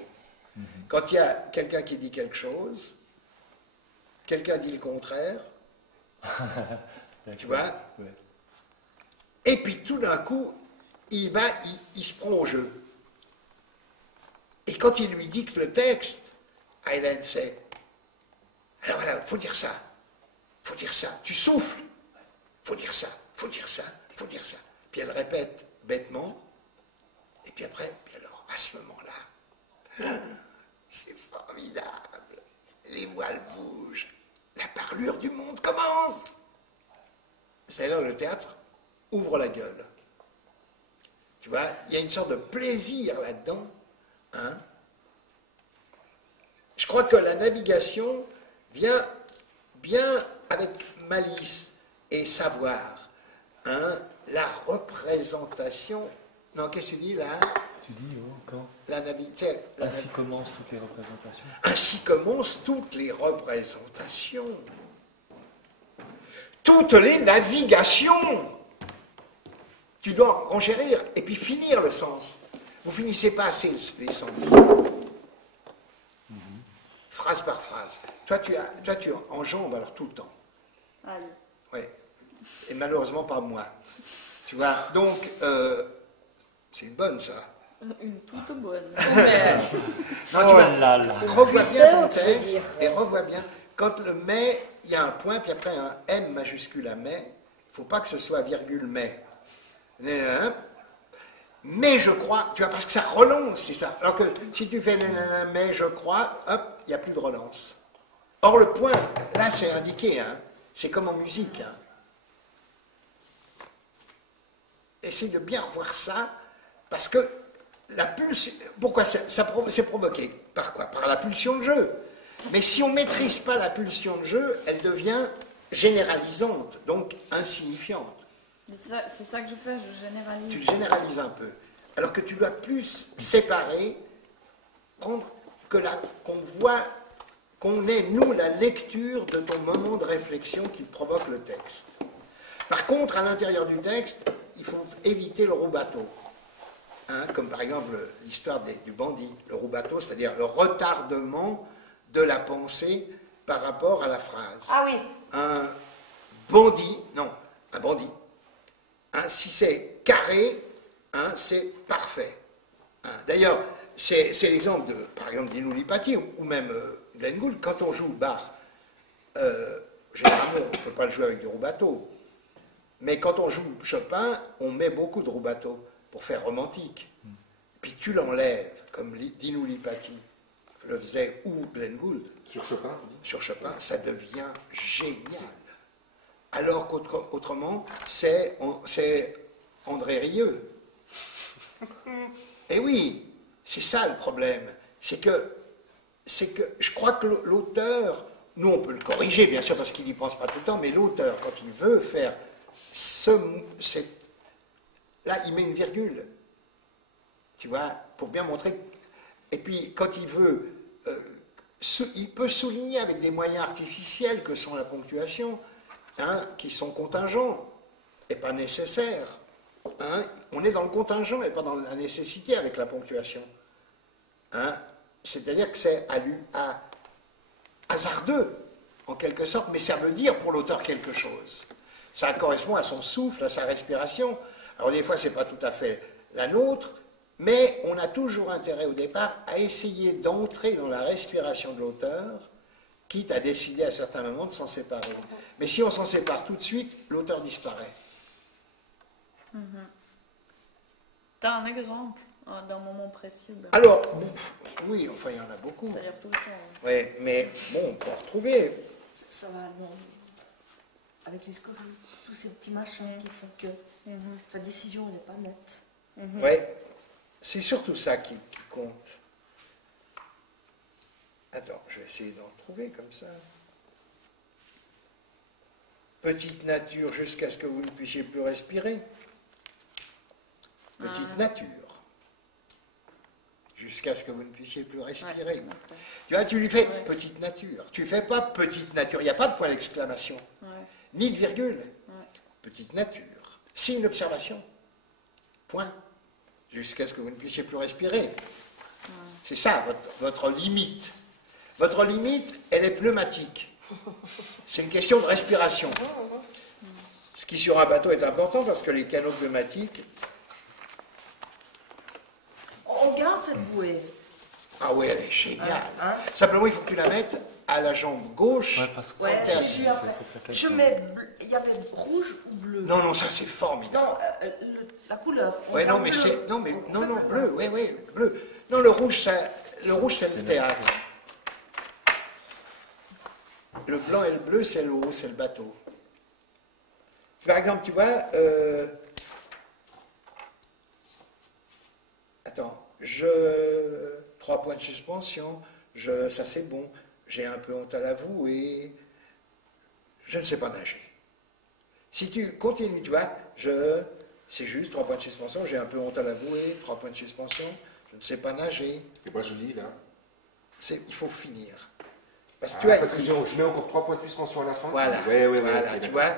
Quand il y a quelqu'un qui dit quelque chose, quelqu'un dit le contraire, tu vois, et puis tout d'un coup, il se prend au jeu. Et quand il lui dicte le texte, Hélène sait, alors voilà, il faut dire ça. Faut dire ça, tu souffles, faut dire ça, faut dire ça, faut dire ça. Puis elle répète bêtement, et puis après, alors, à ce moment-là, c'est formidable, les voiles bougent, la parlure du monde commence. C'est-à-dire le théâtre ouvre la gueule. Tu vois, il y a une sorte de plaisir là-dedans. Hein? Je crois que la navigation vient bien avec malice et savoir. Hein, la représentation. Non, qu'est-ce que tu dis là? Tu dis encore. Ainsi commencent toutes les représentations. Ainsi commencent toutes les représentations. Toutes les navigations. Tu dois renchérir et puis finir le sens. Vous finissez pas assez les sens. Phrase par phrase. Toi, tu enjambes alors tout le temps. Allez. Oui. Et malheureusement pas moi. Tu vois, donc, c'est une bonne, ça. Une toute bonne. Non, tu vois, revois bien ton texte et revois bien. Quand le mais, il y a un point, puis après un M majuscule à mais, il ne faut pas que ce soit virgule mais. Mais je crois, tu vois, parce que ça relance, c'est ça. Alors que si tu fais mais je crois, hop, il n'y a plus de relance. Or, le point, là, c'est indiqué, hein. C'est comme en musique. Hein. Essaye de bien revoir ça, parce que la pulsion, pourquoi c'est provoqué? Par quoi? Par la pulsion de jeu. Mais si on ne maîtrise pas la pulsion de jeu, elle devient généralisante, donc insignifiante. C'est ça que je fais, je généralise. Tu généralises un peu. Alors que tu dois plus séparer, prendre qu'on voit, qu'on ait, nous, la lecture de ton moment de réflexion qui provoque le texte. Par contre, à l'intérieur du texte, il faut éviter le rubato. Hein, comme par exemple l'histoire du bandit, le rubato, c'est-à-dire le retardement de la pensée par rapport à la phrase. Ah oui. Un bandit, hein, si c'est carré, hein, c'est parfait. Hein. D'ailleurs, c'est l'exemple de, par exemple, d'Inulipati ou même Glenn Gould. Quand on joue Bach, généralement, on ne peut pas le jouer avec du rubato. Mais quand on joue Chopin, on met beaucoup de rubato pour faire romantique. Puis tu l'enlèves, comme Dinulipati le faisait, ou Glenn Gould. Sur Chopin, tu dis? Sur Chopin, ça devient génial. Alors qu'autrement, c'est André Rieu. Et oui, c'est ça le problème. C'est que je crois que l'auteur, nous on peut le corriger, bien sûr, parce qu'il n'y pense pas tout le temps, mais l'auteur, quand il veut faire là, il met une virgule, tu vois, pour bien montrer. Et puis, quand il veut, il peut souligner avec des moyens artificiels que sont la ponctuation, hein, qui sont contingents et pas nécessaires. Hein. On est dans le contingent et pas dans la nécessité avec la ponctuation. Hein. C'est-à-dire que c'est hasardeux, en quelque sorte, mais ça veut dire pour l'auteur quelque chose. Ça correspond à son souffle, à sa respiration. Alors des fois, ce n'est pas tout à fait la nôtre, mais on a toujours intérêt au départ à essayer d'entrer dans la respiration de l'auteur, quitte à décider à certains moments de s'en séparer. Mais si on s'en sépare tout de suite, l'auteur disparaît. T'as un exemple d'un moment précis? Alors, oui, enfin, il y en a beaucoup. C'est-à-dire tout le temps. Oui, mais bon, on peut en retrouver. Ça va, non. Avec les scories, tous ces petits machins qui font que la décision n'est pas nette. Oui, c'est surtout ça qui compte. Attends, je vais essayer d'en trouver comme ça. Petite nature jusqu'à ce que vous ne puissiez plus respirer. Petite nature. Jusqu'à ce que vous ne puissiez plus respirer. Ouais, tu vois, tu lui fais petite nature. Tu ne fais pas petite nature. Il n'y a pas de point d'exclamation. Ouais. Ni de virgule. Ouais. Petite nature. C'est une observation. Point. Jusqu'à ce que vous ne puissiez plus respirer. Ouais. C'est ça, votre limite. Votre limite, elle est pneumatique. C'est une question de respiration. Ce qui sur un bateau est important parce que les canaux pneumatiques... On garde cette bouée. Ah oui, elle est géniale. Simplement, il faut que tu la mettes à la jambe gauche. Je mets... Il y avait rouge ou bleu? Non, non, ça c'est formidable. Non, la couleur. Oui, non, mais c'est... Non, bleu, oui, bleu. Non, le rouge, c'est le théâtre. Le blanc et le bleu, c'est le haut, c'est le bateau. Par exemple, tu vois... Attends, 3 points de suspension, ça c'est bon, j'ai un peu honte à l'avouer, je ne sais pas nager. Si tu continues, tu vois, c'est juste 3 points de suspension, j'ai un peu honte à l'avouer, 3 points de suspension, je ne sais pas nager. Et moi je lis là. Il faut finir. Parce que je mets encore 3 points de suspension à la fin. Voilà, voilà, tu vois,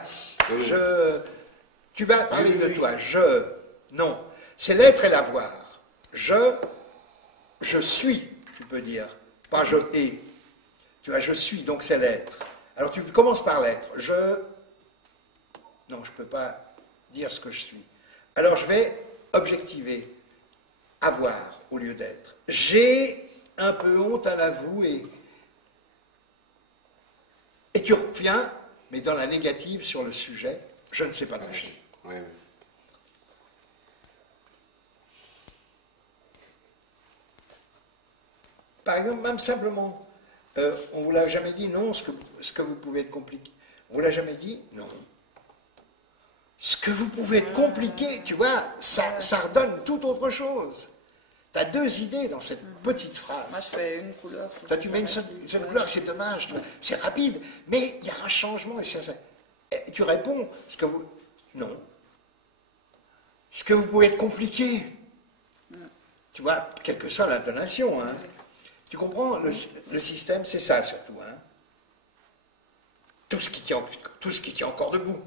tu vas parler de toi, non, c'est l'être et l'avoir. Je suis, tu peux dire, pas je hais. Tu vois, je suis, donc c'est l'être. Alors tu commences par l'être. Non, je ne peux pas dire ce que je suis. Alors je vais objectiver, avoir au lieu d'être. J'ai un peu honte à l'avouer. Et tu reviens, mais dans la négative sur le sujet, je ne sais pas nager. Oui, oui. Par exemple, même simplement, on ne vous l'a jamais dit, non, ce que vous pouvez être compliqué. On vous l'a jamais dit, non. Ce que vous pouvez être compliqué, tu vois, ça redonne tout autre chose. Tu as deux idées dans cette petite phrase. Moi, je fais une couleur. Toi, tu mets une seule couleur, c'est dommage, c'est rapide, mais il y a un changement. Et tu réponds, non. Ce que vous pouvez être compliqué. Tu vois, quelle que soit l'intonation, hein. Tu comprends, le système, c'est ça surtout. Hein. Tout ce qui tient encore debout.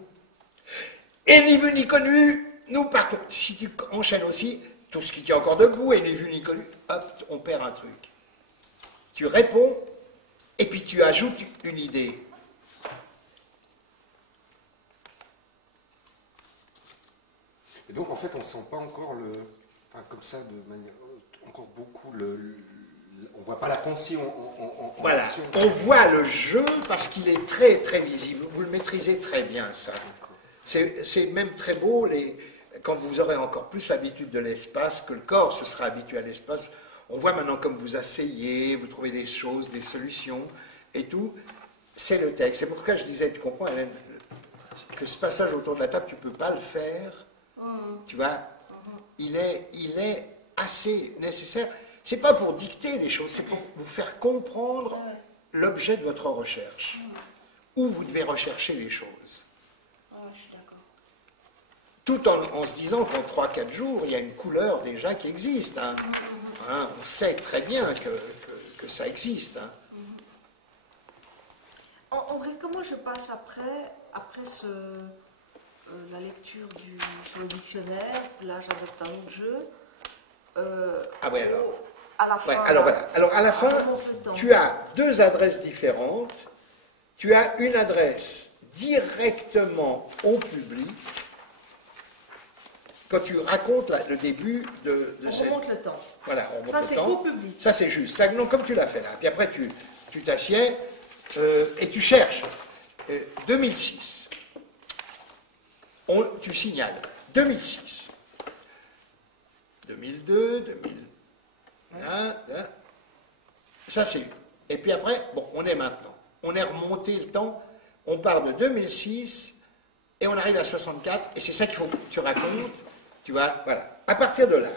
Et ni vu ni connu, nous partons. Si tu enchaînes aussi, tout ce qui tient encore debout, et ni vu ni connu, hop, on perd un truc. Tu réponds, et puis tu ajoutes une idée. Et donc, en fait, on ne sent pas encore comme ça, de manière, encore beaucoup on ne voit pas la pensée en voilà, action. On voit le jeu parce qu'il est très très visible. Vous le maîtrisez très bien, ça. C'est même très beau quand vous aurez encore plus l'habitude de l'espace, que le corps se sera habitué à l'espace. On voit maintenant comme vous asseyez, vous trouvez des choses, des solutions et tout. C'est le texte. C'est pourquoi je disais, tu comprends, Hélène, que ce passage autour de la table, tu ne peux pas le faire. Tu vois, il est assez nécessaire. C'est pas pour dicter des choses, c'est pour vous faire comprendre l'objet de votre recherche. Où vous devez rechercher les choses. Je suis d'accord. Tout en se disant qu'en 3-4 jours, il y a une couleur déjà qui existe. Hein. Hein, on sait très bien que ça existe. Hein. André, comment je passe après la lecture sur le dictionnaire, là j'adopte un autre jeu. Ah oui, alors. À la fin, ouais, alors voilà. Alors à la fin, tu as deux adresses différentes. Tu as une adresse directement au public. Quand tu racontes le début de on cette... remonte le temps. Voilà, on remonte ça, le c'est temps. au public. Ça, c'est juste. Ça, non, comme tu l'as fait là. Puis après, tu t'assieds et tu cherches. 2006. Tu signales. 2006. 2002, 2001. Ça, c'est... Et puis après, bon, on est maintenant. On est remonté le temps. On part de 2006 et on arrive à 64. Et c'est ça qu'il faut que tu racontes. Tu vois, voilà. À partir de là,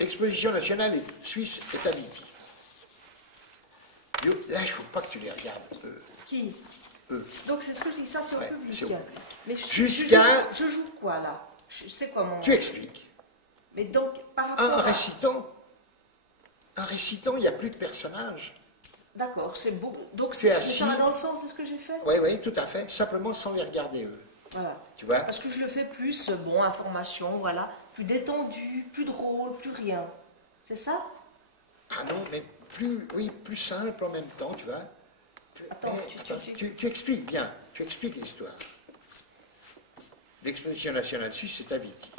l'exposition nationale suisse est à Viti. Là, il ne faut pas que tu les regardes, eux. Qui Eux. Donc c'est ce que je dis, ça c'est au public. C'est au public. Mais je joue quoi là? Je sais quoi mon... Tu expliques. Mais donc, par rapport Un récitant, il n'y a plus de personnages. D'accord, c'est beau. Donc c'est assis. Ça va dans le sens de ce que j'ai fait? Oui, oui, tout à fait. Simplement sans les regarder eux. Voilà. Tu vois? Parce que je le fais plus, bon, information, voilà, plus détendu, plus drôle, plus rien. C'est ça? Ah non, mais plus simple en même temps, tu vois. Attends, tu expliques bien, tu expliques l'histoire. L'exposition nationale suisse est à Viti.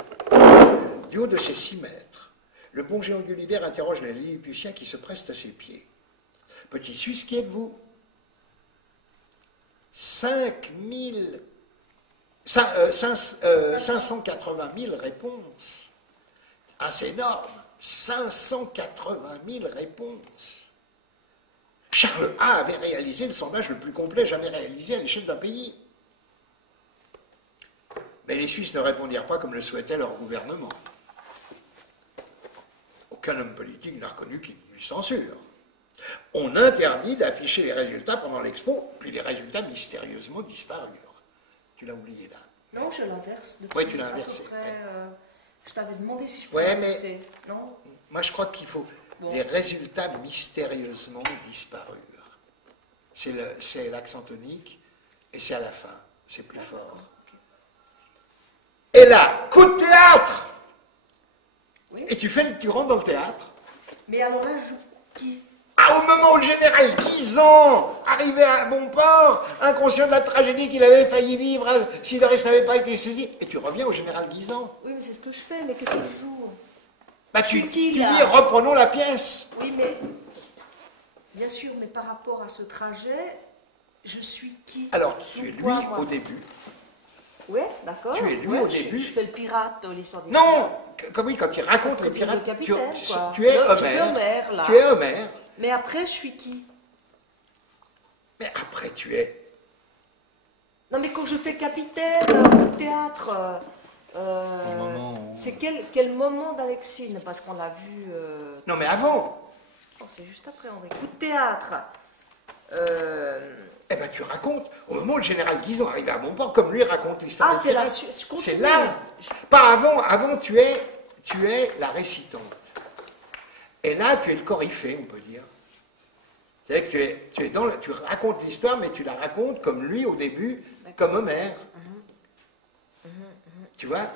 Du haut de ses 6 mètres, le bon géant Gulliver interroge les Lilliputiens qui se pressent à ses pieds. Petit Suisse, qui êtes-vous? 580 000 réponses. Ah, c'est énorme. 580 000 réponses. Charles A avait réalisé le sondage le plus complet jamais réalisé à l'échelle d'un pays. Mais les Suisses ne répondirent pas comme le souhaitait leur gouvernement. Aucun homme politique n'a reconnu qu'il y eût censure. On interdit d'afficher les résultats pendant l'expo, puis les résultats mystérieusement disparurent. Tu l'as oublié là. Non, je l'inverse. Oui, tu l'as inversé. Je t'avais demandé si je pouvais inverser. Non. Moi, je crois qu'il faut... Bon. Les résultats mystérieusement disparurent. C'est l'accent tonique, et c'est à la fin. C'est plus fort. Et là, coup de théâtre! Oui. Et tu rentres dans le théâtre. Mais alors là, je joue qui? Ah, au moment où le général Guisan arrivait à Bonport, inconscient de la tragédie qu'il avait failli vivre si le reste n'avait pas été saisi, et tu reviens au général Guisan. Oui, mais c'est ce que je fais, mais qu'est-ce que je joue? Bah, tu dis, reprenons la pièce. Oui, mais, bien sûr, mais par rapport à ce trajet, je suis qui? Alors, tu es lui au début. Oui, d'accord. Tu es lui au début. Je fais le pirate dans l'histoire du Non, comme oui, quand il raconte les pirates, tu es Homère. Là. Tu es Homère. Mais après, je suis qui? Mais après, tu es... Non, mais quand je fais capitaine au théâtre, c'est quel moment d'Alexine? Parce qu'on l'a vu... Non, mais avant. Oh, c'est juste après, André. Coup de théâtre. Eh bien, tu racontes, au moment où le général Guisan arrive à Bonport, comme lui raconte l'histoire. Ah, c'est là, c'est là. Pas avant, avant tu es la récitante. Et là, tu es le coryphée, on peut dire. C'est-à-dire que tu racontes l'histoire, mais tu la racontes comme lui au début, comme Homère. Tu vois?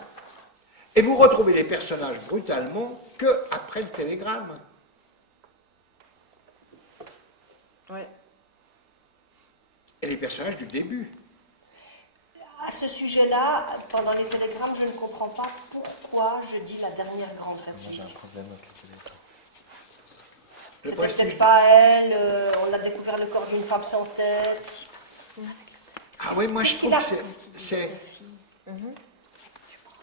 Et vous retrouvez les personnages brutalement que après le télégramme. Ouais. Et les personnages du début. À ce sujet-là, pendant les télégrammes, je ne comprends pas pourquoi je dis la dernière grande réplique. J'ai un problème avec le télégramme. C'était peut-être pas elle, on a découvert le corps d'une femme sans tête. Ah oui, moi je trouve que c'est...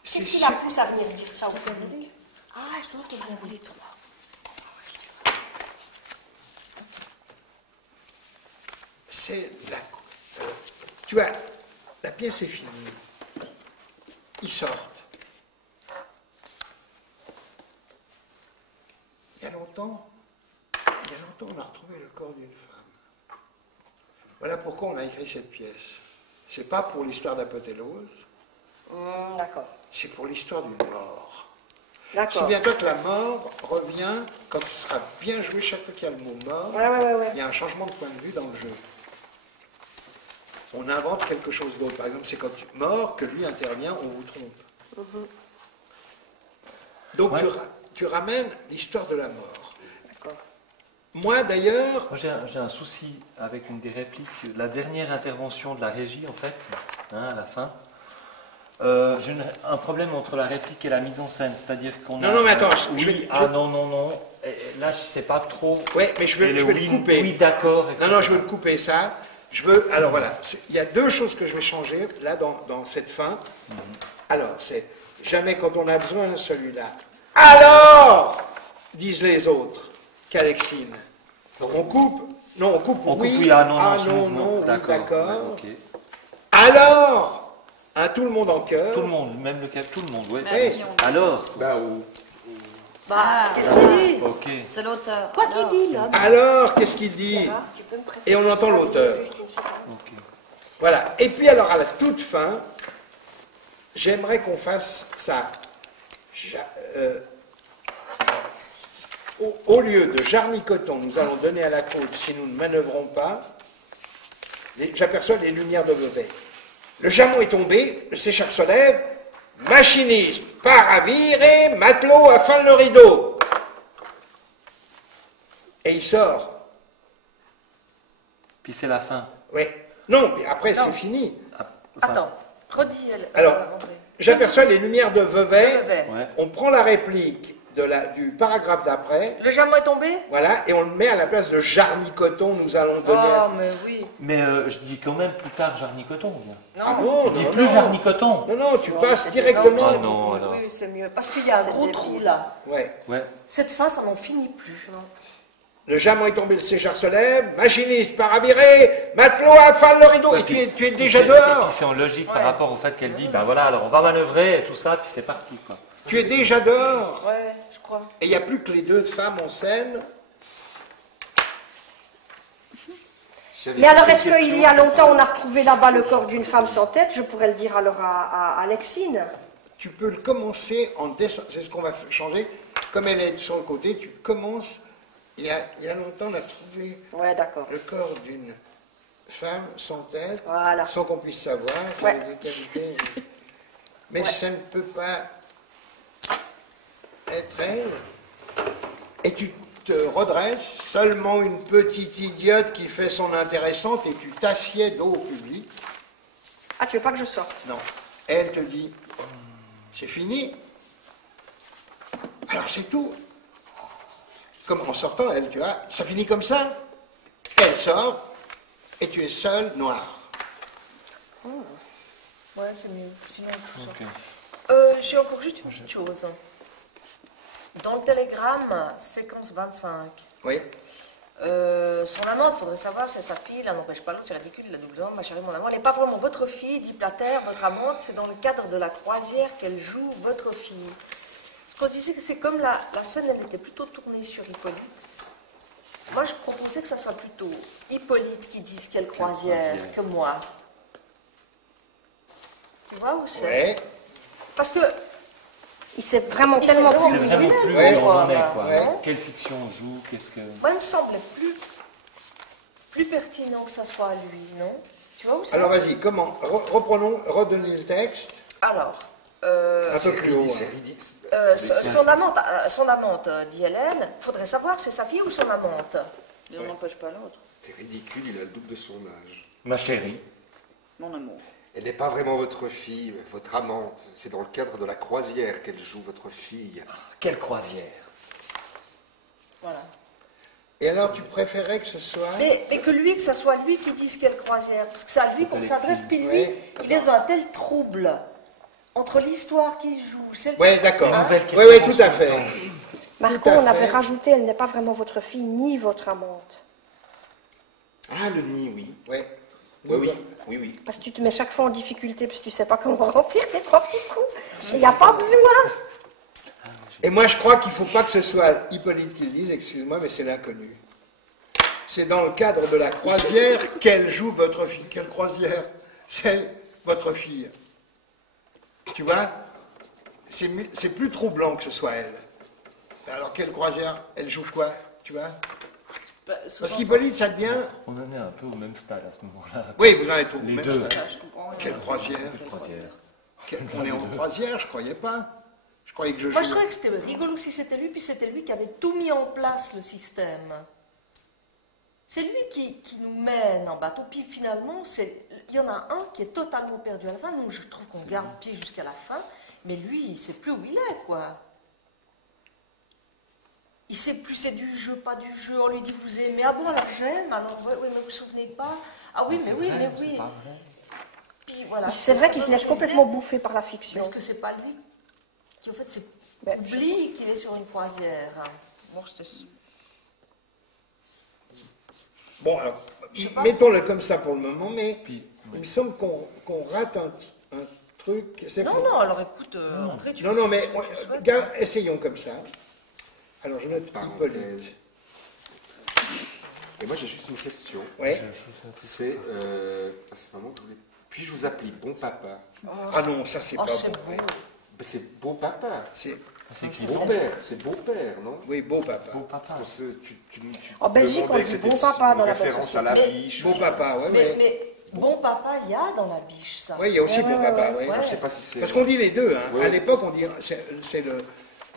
Qu'est-ce qui la pousse à venir dire ça au public? Ah, je dois te voir les trois. C'est la... tu vois, la pièce est finie. Ils sortent. Il y a longtemps, on a retrouvé le corps d'une femme. Voilà pourquoi on a écrit cette pièce. C'est pas pour l'histoire d'Apothéose. D'accord. C'est pour l'histoire d'une mort. D'accord. Souviens-toi que la mort revient quand ce sera bien joué chaque fois qu'il y a le mot mort. Ouais. Il y a un changement de point de vue dans le jeu. On invente quelque chose d'autre. Par exemple, c'est quand tu mort que lui intervient, on vous trompe. Donc tu ramènes l'histoire de la mort. D'accord. Moi d'ailleurs... Moi j'ai un souci avec une des répliques, la dernière intervention de la régie en fait, à la fin. J'ai un problème entre la réplique et la mise en scène, c'est-à-dire qu'on a... Non, mais attends, non. Et là, je sais pas trop... Oui, mais je vais le couper. Oui, d'accord, etc. Non, je veux le couper, ça. Alors voilà, il y a deux choses que je vais changer, là, dans cette fin. Alors, c'est jamais quand on a besoin de celui-là. Alors, disent les autres, qu'Alexine. On coupe? Non, on coupe, oui. Non, d'accord. Okay. Alors, tout le monde en chœur. Tout le monde, même le cas, tout le monde, oui. Alors qu'est-ce qu'il dit? Okay. C'est l'auteur. Quoi qu'il dit, l'homme? Alors, qu'est-ce qu'il dit? Et on entend l'auteur. Okay. Voilà. Et puis alors, à la toute fin, j'aimerais qu'on fasse ça. Au lieu de Jarnicoton, nous allons donner à la côte si nous ne manœuvrons pas. J'aperçois les lumières de Vevey. Le jameau est tombé, le séchard se lève, machiniste part à virer, matelot affale le rideau. Et il sort. Puis c'est la fin. Oui. Non, mais après c'est fini. Attends, redis. Alors, j'aperçois les lumières de Vevey. Ouais. On prend la réplique du paragraphe d'après. Le jameau est tombé? Voilà, et on le met à la place de Jarnicoton, nous allons donner... Oh, mais oui. Mais je dis quand même plus tard Jarnicoton. Non, ah bon, je dis plus Jarnicoton. Non, tu passes directement... Non, alors. Oui, c'est mieux. Parce qu'il y a un gros trou là. Ouais. Cette fin, ça n'en finit plus. Le jameau est tombé, le séchard se lève, machiniste part à virer, matelot affale le rideau, et tu es déjà dehors. C'est en logique par rapport au fait qu'elle dit, ben voilà, alors on va manœuvrer et tout ça, puis c'est parti, quoi. Tu es déjà dehors. Ouais, je crois. Et il n'y a plus que les deux femmes en scène. Mais alors, est-ce qu'il y a longtemps, on a retrouvé là-bas le corps d'une femme sans tête? Je pourrais le dire alors à Alexine. Tu peux le commencer en descendant, c'est ce qu'on va changer. Comme elle est sur le côté, tu commences... Il y a longtemps, on a trouvé le corps d'une femme sans tête, sans qu'on puisse savoir, c'est des qualités. Mais ça ne peut pas être elle. Et tu te redresses, seulement une petite idiote qui fait son intéressante et tu t'assieds dos au public. Ah, tu veux pas que je sorte? Non. Elle te dit, c'est fini. Alors c'est tout. Comme en sortant, elle, tu vois, ça finit comme ça. Elle sort et tu es seul, noir. Oh. Ouais, c'est mieux. Sinon, je sors. Ok. J'ai encore juste une petite chose. Dans le télégramme, séquence 25, Oui. son amante, il faudrait savoir, c'est sa fille, l'un n'empêche pas l'autre, c'est ridicule, il a double homme, ma chérie, mon amant, elle n'est pas vraiment votre fille, dit Plater, votre amante, c'est dans le cadre de la croisière qu'elle joue votre fille. Ce qu'on se disait que c'est comme la scène, elle était plutôt tournée sur Hippolyte. Moi, je proposais que ça soit plutôt Hippolyte qui dise quelle croisière que moi. Tu vois où c'est? Ouais. Parce que Il s'est vraiment Il tellement s'est C'est plus... vraiment lui-même, plus ouais, où on en est, quoi. ouais. Quelle fiction on joue, qu'est-ce que... moi, il me semblait plus pertinent que ça soit à lui, non? Tu vois où c'est? Alors vas-y, comment reprenons, redonnez le texte. Alors, Un peu plus haut. C'est Hein. ridicule. son amante, dit Hélène, faudrait savoir c'est sa fille ou son amante. L'un n'empêche pas l'autre. C'est ridicule, il a le double de son âge. Ma chérie. Mon amour. Elle n'est pas vraiment votre fille, votre amante. C'est dans le cadre de la croisière qu'elle joue votre fille. Quelle croisière. Voilà. Et alors tu préférais que ce soit... Mais que ça soit lui qui dise quelle croisière, parce que c'est à lui qu'on s'adresse, puis lui, Ouais. il est dans un tel trouble entre l'histoire qui se joue, celle Oui, d'accord. Une nouvelle qui Oui, oui, commence tout à tout le fait. temps. Marco, Tout à on avait fait. rajouté, elle n'est pas vraiment votre fille, ni votre amante. Ah, le nid, oui. Oui. Oui. Parce que tu te mets chaque fois en difficulté, parce que tu sais pas comment remplir tes 3 petits trous. Il n'y a pas besoin. Et moi, je crois qu'il ne faut pas que ce soit Hippolyte qui le dise, excuse-moi, mais c'est l'inconnu. C'est dans le cadre de la croisière qu'elle joue votre fille. Quelle croisière? C'est votre fille. Tu vois? C'est plus troublant que ce soit elle. Alors, quelle croisière? Elle joue quoi? Tu vois? Parce qu'Hippolyte, ça devient... On en est un peu au même stade à ce moment-là. Oui, vous en êtes au Les même deux. stade. Ça, je comprends. Quelle croisière? Quelle croisière. On est en croisière, je croyais pas. Je croyais que je Moi, je jouais. trouvais que c'était rigolo si c'était lui, puis c'était lui qui avait tout mis en place, le système. C'est lui qui nous mène en bateau, puis finalement, il y en a un qui est totalement perdu à la fin. Nous, je trouve qu'on garde pied jusqu'à la fin, mais lui, il ne sait plus où il est, quoi. Il ne sait plus c'est du jeu, pas du jeu. On lui dit vous aimez. Ah bon, alors j'aime. Alors oui, mais vous vous souvenez pas. Ah oui, mais oui, mais oui. C'est pas vrai. Puis voilà. C'est vrai qu'il se laisse complètement bouffer par la Mais fiction. est-ce que c'est pas lui qui, en fait, Ben, oublie qu'il est sur une croisière? Bon, Bon, alors, Je sais pas. mettons-le comme ça pour le moment, mais Puis, il me semble qu'on rate un truc. c'est Non, qu'on- non, alors écoute, André, tu Non, fais non, ce mais que tu souhaites. essayons comme ça. Alors, je note Parenthèse. Hippolyte. Et moi, j'ai juste une question. Oui. C'est vraiment que je voulais... Puis-je vous appeler bon papa? Ah non, ça, c'est Oh, pas c'est bon. beau. Ben, c'est beau papa. C'est, c'est qui Beau-père, c'est beau-père, non? oui, beau papa. Beau papa. Parce que tu En Belgique, demandais on que dit c'était bon papa une dans la bonne référence à la société. biche. Beau papa, oui, oui. Mais bon papa, il y a dans la biche, ça. Oui, il y a aussi bon papa, oui. ouais. Je sais pas si c'est... Parce qu'on dit les deux, hein. Ouais. À l'époque, on dit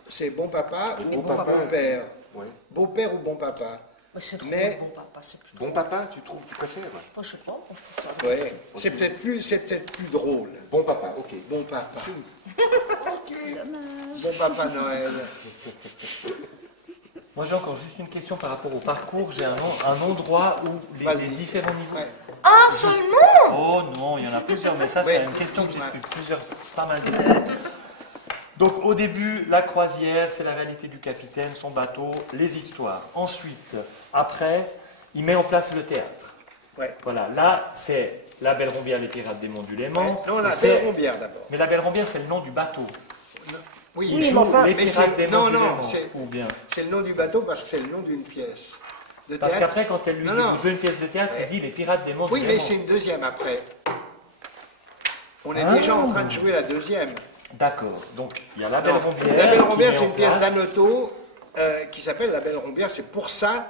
c'est bon papa Oui, ou mais bon bon papa. père. Ouais. Beau-père ou bon papa. Mais c'est trop Mais- bon papa, c'est plutôt... Bon papa, tu préfères? Moi, je sais pas, moi, je trouve ça... Ouais. C'est peut-être plus drôle. Bon papa, ok. Bon papa. Bon papa Noël. Moi j'ai encore juste une question par rapport au parcours. J'ai un endroit où les Vas-y. différents niveaux. Ouais. Ah, seulement? Oh non, il y en a plusieurs, mais ça Ouais. c'est une question que j'ai depuis pas mal de temps. Donc au début, la croisière, c'est la réalité du capitaine, son bateau, les histoires. Ensuite, après, il met en place le théâtre. Ouais. Voilà, là c'est La Belle Rombière, les pirates des monts du Léman. Ouais. Non, la Et c'est- Belle Rombière d'abord. Mais La Belle Rombière, c'est le nom du bateau. Oui, Il Oui, joue mais enfin- les mais pirates c'est- des non, monts du non, Léman. c'est- Ou bien. c'est le nom du bateau parce que c'est le nom d'une pièce. De Parce théâtre. qu'après, quand elle lui Non, dit non. vous jouez une pièce de théâtre, Ouais. il dit les pirates des monts Oui, du mais Léman. c'est une deuxième après. On est Ah. déjà en train de jouer la deuxième. D'accord. Donc il y a La Belle Non, Rombière. La Belle qui Rombière, met c'est en une pièce place- d'Anoto qui s'appelle La Belle Rombière. C'est pour ça,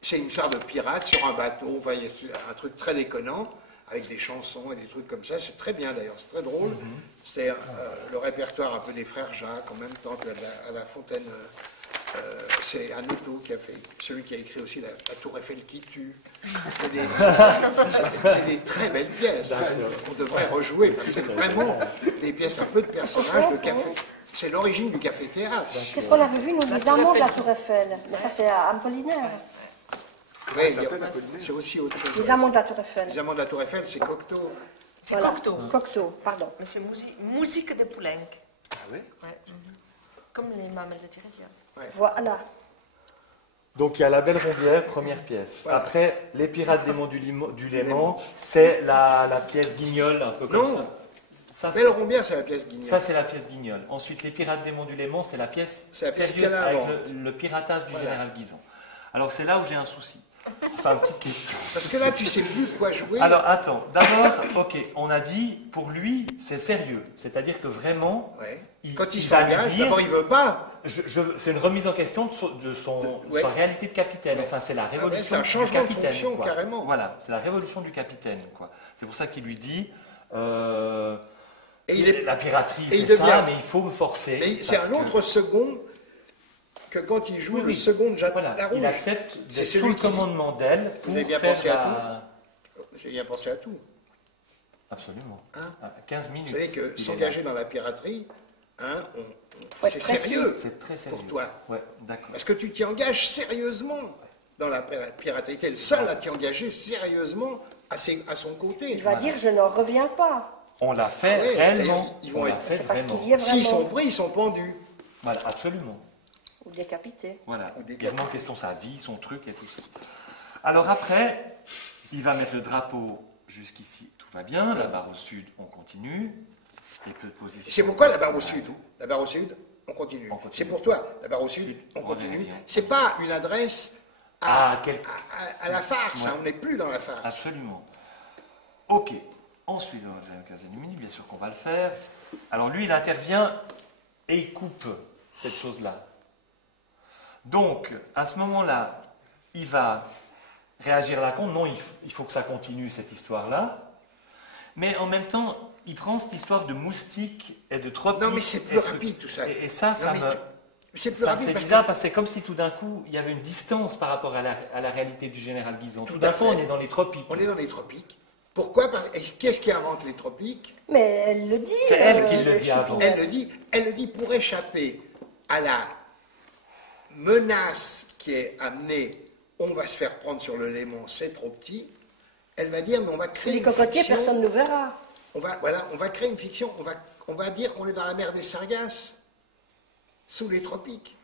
c'est une histoire de pirates sur un bateau. Enfin, il y a un truc très déconnant avec des chansons et des trucs comme ça. C'est très bien d'ailleurs, c'est très drôle. C'est le répertoire un peu des frères Jacques en même temps que à la Fontaine c'est un auto qui a fait, celui qui a écrit aussi la Tour Eiffel qui tue. C'est des très belles pièces qu'on devrait rejouer, parce que c'est vraiment des pièces un peu de personnages de café. C'est l'origine du café-théâtre. Qu'est-ce qu'on avait vu, nous, les amants de la Tour Eiffel? Mais ça, c'est à Apollinaire. Oui, c'est aussi autre chose. Les amants de la Tour Eiffel. Les amants de la Tour Eiffel, c'est Cocteau. C'est Cocteau. Cocteau, pardon. Mais c'est musique de Poulenc. Ah oui? Ouais. Comme les mamelles de Tiresias. Ouais. Voilà. Donc il y a La Belle Rombière, première pièce. Voilà. Après, Les Pirates des Monts du Léman, c'est la pièce Guignol, un peu comme Non. ça. Ça, Belle Rombière, c'est la pièce Guignol. ça, c'est la pièce Guignol. Ensuite, Les Pirates des Monts du Léman, c'est la pièce C'est la pièce sérieuse qu'elle avec invente. le piratage du Voilà. général Guisan. Alors c'est là où j'ai un souci. Enfin, petite question. Parce que là, tu sais plus quoi jouer. Alors attends, d'abord, ok, on a dit, pour lui, c'est sérieux. C'est-à-dire que vraiment, Ouais. il- Quand il il va s'engage, dire- d'abord, il veut pas. c'est une remise en question de Ouais. sa réalité de capitaine. Enfin, c'est la ouais, révolution c'est un du changement de capitaine. fonction, quoi. carrément. Voilà, c'est la révolution du capitaine. Quoi. C'est pour ça qu'il lui dit, Et il est- la piraterie, et il c'est ça, devient- mais il faut me forcer. Mais c'est parce un que- autre second que quand il joue Oui, le oui. second de Jacques Voilà, Larouche. il accepte C'est d'être celui sous le qui- commandement d'elle pour avez bien faire pensé à la... Vous avez bien pensé à tout. Absolument. Hein 15 minutes. Vous savez que il est s'engager là. dans la piraterie, hein, Faut être c'est précis. sérieux C'est très sérieux. pour toi. Ouais, d'accord. Parce que tu t'y engages sérieusement dans la piraterie. Tu es le seul à t'y engager sérieusement à son côté. Il va dire, je n'en reviens pas. On l'a fait Ah ouais, réellement. ils vont On l'a être- fait C'est parce vraiment. qu'il y est vraiment. S'ils sont pris, ils sont pendus. Voilà, absolument. Ou décapité. Voilà. Ou des Il y a vraiment question sa vie, son truc et tout ça. Alors après, il va mettre le drapeau jusqu'ici, tout va bien. La barre au sud, on continue. Et peu de position. C'est pourquoi la barre au sud? La barre au sud, on continue. On continue. C'est pour toi, la barre au sud, Sud, on on continue. revient. C'est pas une adresse Ah, à la farce, Ouais. hein, on n'est plus dans la farce. Absolument. Ok. Ensuite, j'ai un quinzaine de minutes, bien sûr qu'on va le faire. Alors lui, il intervient et il coupe cette chose-là. Donc, à ce moment-là, il va réagir à la con. Non, il faut que ça continue, cette histoire-là. Mais en même temps, il prend cette histoire de moustique et de tropique. Non, mais c'est plus rapide tout ça. Et ça, Non, ça mais me... C'est plus Ça me rapide fait parce bizarre parce que c'est comme si tout d'un coup il y avait une distance par rapport à la réalité du général Guisan. Tout Tout à d'un coup fait. on est dans les tropiques. on est dans les tropiques. Pourquoi? Et qu'est-ce qui invente les tropiques? Mais elle le dit. C'est elle qui le dit avant. Chupinette. Elle le dit pour échapper à la menace qui est amenée, on va se faire prendre sur le Léman, c'est trop petit. Elle va dire, mais on va créer Les une cocotiers, fiction. personne ne verra. On va créer une fiction, on va dire qu'on est dans la mer des Sargasses, sous les tropiques.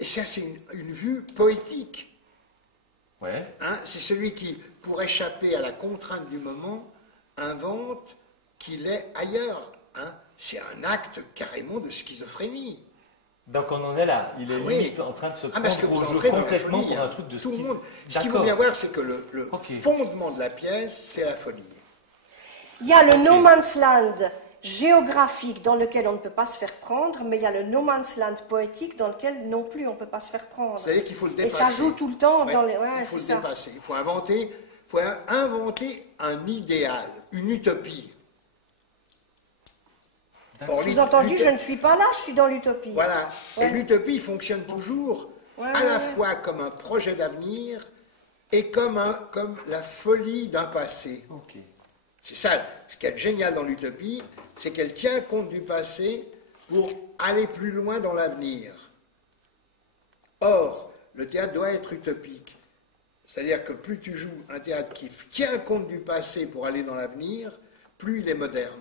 Et ça, c'est une vue poétique. Ouais. Hein, c'est celui qui, pour échapper à la contrainte du moment, invente qu'il est ailleurs. Hein. C'est un acte carrément de schizophrénie. Donc on en est là. Il est Ah oui. limite en train de se Ah, parce que prendre vous au jeu entrez dans la complètement folie. pour un Hein. truc de Tout le schizo- monde. Ce qu'il faut D'accord. bien voir, c'est que le Ok. fondement de la pièce, c'est la folie. Il y a le Ok. no man's land géographique dans lequel on ne peut pas se faire prendre, mais il y a le no man's land poétique dans lequel non plus on ne peut pas se faire prendre. C'est-à-dire qu'il faut le Et dépasser. ça joue tout le temps Ouais, dans les... Ouais, il faut c'est le ça. dépasser. Il faut inventer un idéal, une utopie. Or, Sous-entendu, je l'utopie- ne suis pas là, je suis dans l'utopie. Voilà. Ouais. Et l'utopie fonctionne toujours Ouais, à la ouais. fois comme un projet d'avenir et comme la folie d'un passé. Ok. C'est ça, ce qui est génial dans l'utopie, c'est qu'elle tient compte du passé pour aller plus loin dans l'avenir. Or, le théâtre doit être utopique. C'est-à-dire que plus tu joues un théâtre qui tient compte du passé pour aller dans l'avenir, plus il est moderne.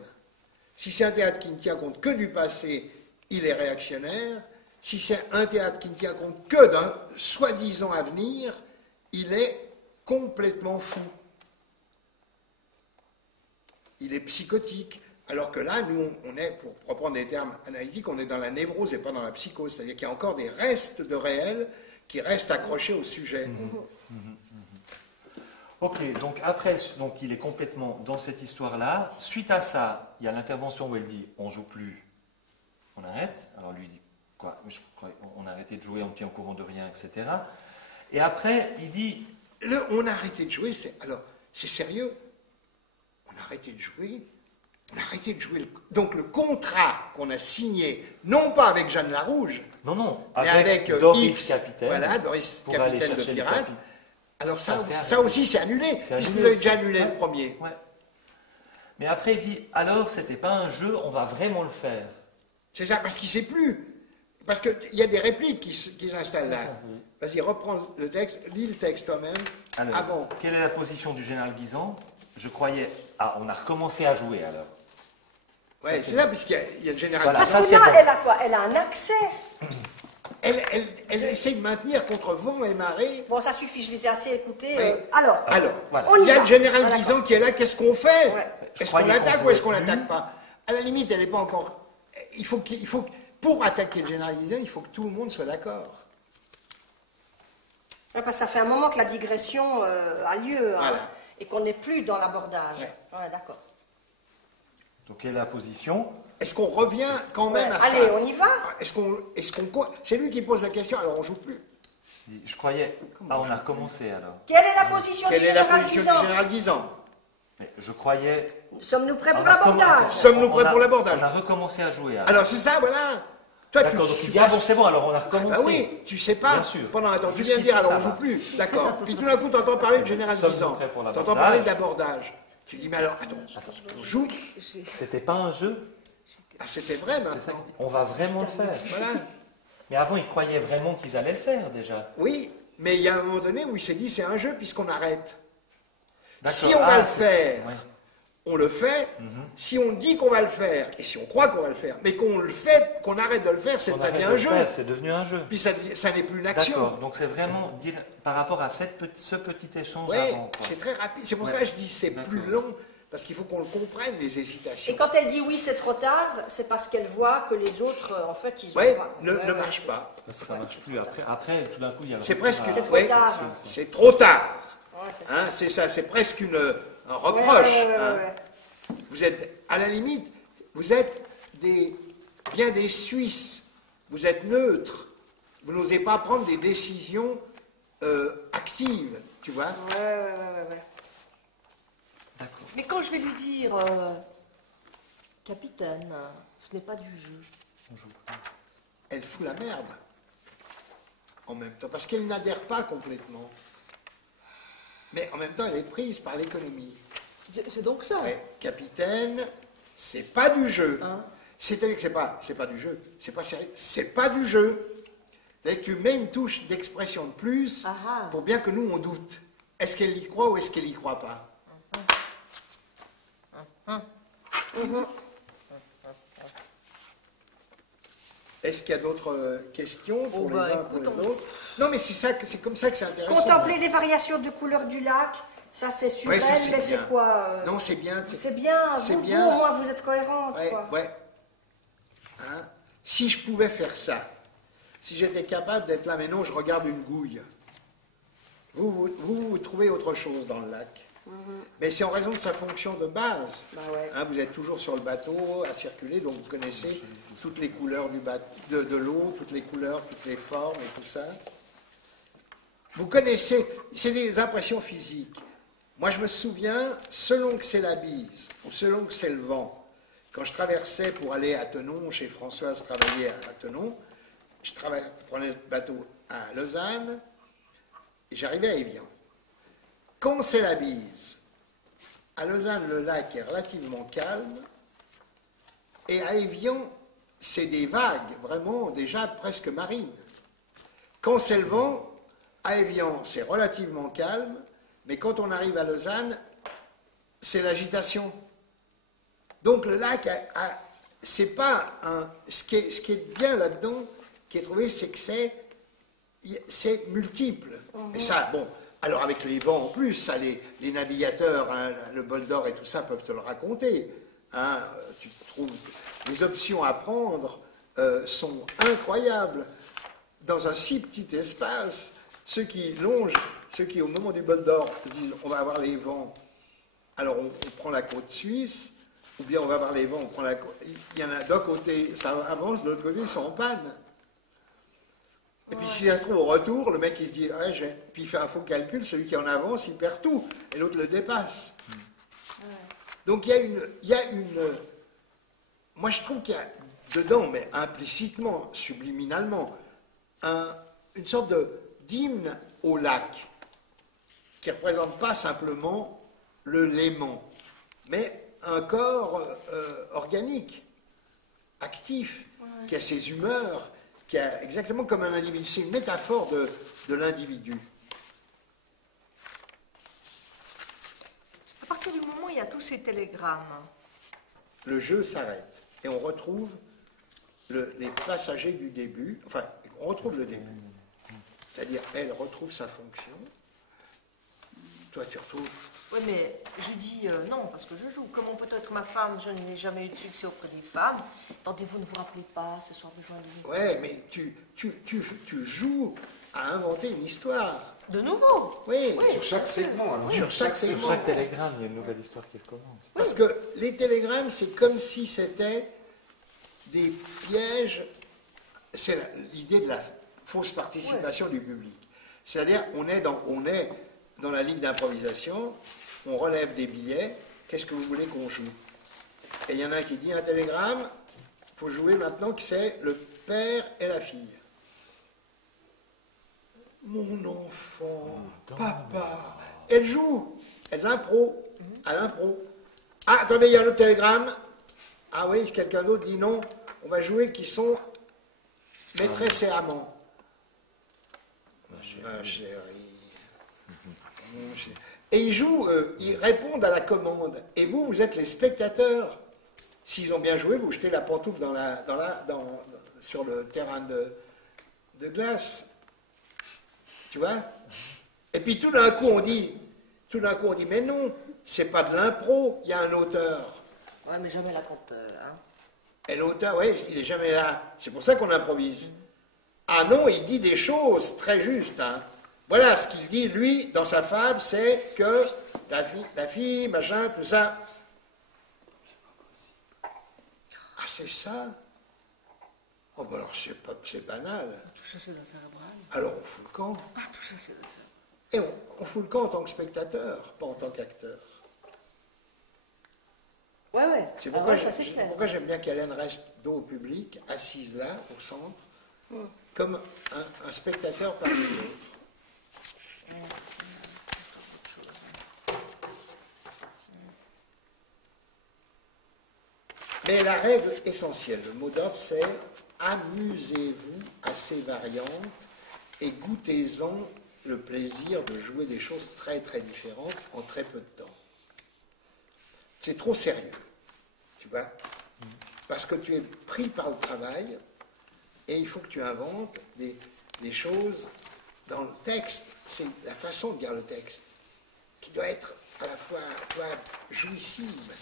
Si c'est un théâtre qui ne tient compte que du passé, il est réactionnaire. Si c'est un théâtre qui ne tient compte que d'un soi-disant avenir, il est complètement fou. Il est psychotique. Alors que là, nous, on est, pour reprendre des termes analytiques, on est dans la névrose et pas dans la psychose. C'est-à-dire qu'il y a encore des restes de réel qui restent accrochés au sujet. Ok, donc après, donc il est complètement dans cette histoire-là. Suite à ça, il y a l'intervention où elle dit on joue plus, on arrête. Alors lui il dit quoi? On a arrêté de jouer, on tient au courant de rien, etc. Et après, il dit On a arrêté de jouer, c'est sérieux. On a arrêté de jouer, Arrêtez de jouer. Donc le contrat qu'on a signé, non pas avec Jeanne Larouge, Non, mais avec Doris X, Capitaine. voilà, Doris pour aller Capitaine de chercher le Pirate. Alors Ça, ça, c'est aussi c'est annulé, C'est puisque annulé vous avez aussi. déjà annulé Ouais. le premier. Ouais. Mais après, il dit, alors, c'était pas un jeu, on va vraiment le faire. C'est ça, parce qu'il ne sait plus. Parce qu'il y a des répliques qui s'installent là. Oui. Vas-y, reprends le texte, lis le texte toi-même. Alors, Avant. quelle est la position du général Guisan? Je croyais... Ah, on a recommencé à jouer, alors. Ouais, c'est ça, puisqu'il y a le général. Voilà, Guisan. ça, Parce que c'est là, bon. elle a quoi? Elle a un accès. Elle essaie de maintenir contre vent et marée. Bon, ça suffit, je les ai assez écoutés. Oui. Alors, Voilà. on y Il y a va. le général Ah, Guisan qui est là, qu'est-ce qu'on fait? Ouais. Je Est-ce qu'on croyais qu'on l'attaque ou jouait est-ce qu'on plus. l'attaque pas? À la limite, elle n'est pas encore... Pour attaquer le général Guisan, il faut que tout le monde soit d'accord. Ouais, parce que ça fait un moment que la digression a lieu, hein, Voilà. et qu'on n'est plus dans l'abordage. Ouais. Ouais, d'accord. Donc, quelle est la position? Est-ce qu'on revient quand même Ouais. à ça? Allez, on y va? C'est lui qui pose la question, alors on joue plus. Il dit, je croyais... Ah, on a recommencé, alors. Quelle est la position Quelle du est la général position Guisan? du général Guisan? Mais je croyais... Sommes-nous prêts pour On a recommen- l'abordage? Sommes-nous prêts on a- pour l'abordage? On a recommencé à jouer, alors. Alors c'est ça, voilà. Toi, D'accord, donc il dit, ah bon, c'est bon, alors on a Ah recommencé. bah oui, tu sais pas. Bien sûr. Pendant un temps, tu Jusqu'ici, viens de dire, alors ça on joue va. plus. D'accord. Puis tout d'un coup, tu entends parler du général Sommes-nous Guisan. prêts pour Tu l'abordage? entends parler d'abordage. Tu dis, mais alors, attends, on joue. C'était pas un jeu, Ah, c'était vrai c'est ça. maintenant. On va vraiment le faire. Voilà. Mais avant, ils croyaient vraiment qu'ils allaient le faire, déjà. Oui, mais il y a un moment donné où il s'est dit, c'est un jeu puisqu'on arrête. D'accord. Si on va Ah, le c'est- faire, ouais. on le fait. Mhm. Si on dit qu'on va le faire, et si on croit qu'on va le faire, mais qu'on le fait, qu'on arrête de le faire, ça On devient arrête un de le jeu. faire, c'est devenu un jeu. Puis ça n'est plus une action. D'accord, donc c'est vraiment dire par rapport à ce petit échange Oui, avant. quoi. c'est très rapide. C'est pour Ouais. ça que je dis c'est D'accord. plus long, parce qu'il faut qu'on le comprenne, les hésitations. Et quand elle dit oui, c'est trop tard, c'est parce qu'elle voit que les autres, en fait, ils ont Oui, pas. ne Ouais, marche c'est- pas. Parce que ça marche plus. Après, tout d'un coup, il y a le C'est retour presque à- C'est trop ouais, tard. c'est trop tard. Ouais, c'est ça. Hein, c'est ça, c'est presque un Ouais, reproche. ouais, hein. ouais. Vous êtes, à la limite, vous êtes bien des Suisses. Vous êtes neutres. Vous n'osez pas prendre des décisions actives, tu vois. Ouais. D'accord. Mais quand je vais lui dire, capitaine, ce n'est pas du jeu. On joue pas. Elle fout la merde en même temps, parce qu'elle n'adhère pas complètement. Mais en même temps, elle est prise par l'économie. C'est donc ça. Ouais, capitaine, c'est pas du jeu. Hein? C'est-à-dire que c'est pas du jeu, c'est pas sérieux, c'est pas du jeu. C'est-à-dire que tu mets une touche d'expression de plus Ah ah. pour bien que nous on doute. Est-ce qu'elle y croit ou est-ce qu'elle y croit pas? Est-ce qu'il y a d'autres questions pour Oh, les bah, uns pour écoute, les autres? Non, mais c'est comme ça que c'est intéressant. Contempler les variations de couleur du lac, ça c'est sur Ouais, elle, ça, c'est mais c'est bien. quoi Non, c'est bien. C'est bien, c'est vous, bien. vous, au moins vous êtes cohérente. Ouais, quoi. ouais. Hein? Si je pouvais faire ça, si j'étais capable d'être là, mais non, je regarde une gouille. Vous trouvez autre chose dans le lac. Mais c'est en raison de sa fonction de base. Bah ouais. Hein, vous êtes toujours sur le bateau à circuler, donc vous connaissez toutes les couleurs de l'eau, toutes les couleurs, toutes les formes et tout ça. Vous connaissez, c'est des impressions physiques. Moi, je me souviens, selon que c'est la bise ou selon que c'est le vent, quand je traversais pour aller à Tenon, chez Françoise travailler à Tenon, je prenais le bateau à Lausanne et j'arrivais à Évian. Quand c'est la bise, à Lausanne, le lac est relativement calme, et à Évian, c'est des vagues, vraiment déjà presque marines. Quand c'est le vent, à Évian, c'est relativement calme, mais quand on arrive à Lausanne, c'est l'agitation. Donc le lac, c'est pas un... Ce qui est bien là-dedans, qui est trouvé, c'est que c'est multiple. Et ça, bon... Alors avec les vents en plus, ça, les navigateurs, hein, le bol d'or et tout ça peuvent te le raconter. Hein, tu trouves les options à prendre sont incroyables. Dans un si petit espace, ceux qui au moment du bol d'or disent on va avoir les vents, alors on prend la côte suisse, ou bien on va avoir les vents, on prend la côte. Il y en a d'un côté, ça avance, de l'autre côté, ils sont en panne. Et puis si ça se trouve au retour, le mec il se dit, ouais, puis il fait un faux calcul, celui qui est en avance, il perd tout, et l'autre le dépasse. Donc il y a une... Moi je trouve qu'il y a dedans, mais implicitement, subliminalement, une sorte d'hymne au lac, qui ne représente pas simplement le léman, mais un corps organique, actif, qui a ses humeurs, qui a exactement comme un individu. C'est une métaphore de l'individu. À partir du moment où il y a tous ces télégrammes, le jeu s'arrête et on retrouve les passagers du début, enfin, on retrouve le début. C'est-à-dire, elle retrouve sa fonction. Toi, tu retrouves... Oui, mais je dis non, parce que je joue. Comment peut être ma femme, je n'ai jamais eu de succès auprès des femmes. Attendez, vous ne vous rappelez pas ce soir de juin 2007? Ouais, mais tu joues à inventer une histoire. De nouveau? Oui. Sur chaque segment. Alors. Sur chaque segment. Sur chaque télégramme, il y a une nouvelle histoire qui commence. Parce que les télégrammes, c'est comme si c'était des pièges. C'est l'idée de la fausse participation du public. C'est-à-dire, on est dans la ligue d'improvisation, on relève des billets, qu'est-ce que vous voulez qu'on joue? Et il y en a un qui dit un télégramme, il faut jouer maintenant que c'est le père et la fille. Mon enfant, papa, elles jouent, elles impro, à l'impro. Ah, attendez, il y a un autre télégramme. Ah oui, quelqu'un d'autre dit non, on va jouer qui sont maîtresse et amant. Ma chérie. Et ils jouent, ils répondent à la commande. Et vous, vous êtes les spectateurs. S'ils ont bien joué, vous jetez la pantoufle sur le terrain de glace. Tu vois? Et puis tout d'un coup, on dit, mais non, c'est pas de l'impro, il y a un auteur. Ouais, mais jamais la conteur. Hein. Et l'auteur, oui, il n'est jamais là. C'est pour ça qu'on improvise. Ah non, il dit des choses très justes, hein. Voilà ce qu'il dit, lui, dans sa fable, c'est que la fille, machin, tout ça. Ah, c'est ça? Oh, ben alors, c'est banal. Tout ça, c'est dans cérébral. Alors, on fout le camp. Ah, tout ça, c'est dans cérébral. Et on fout le camp en tant que spectateur, pas en tant qu'acteur. Ouais. C'est pourquoi j'aime bien qu'Hélène reste dos au public, assise là, au centre, comme un spectateur parmi les autres. Mais la règle essentielle, le mot d'ordre, c'est amusez-vous à ces variantes et goûtez-en le plaisir de jouer des choses très très différentes en très peu de temps. C'est trop sérieux, tu vois, parce que tu es pris par le travail et il faut que tu inventes des choses dans le texte. C'est la façon de dire le texte qui doit être à la fois jouissive.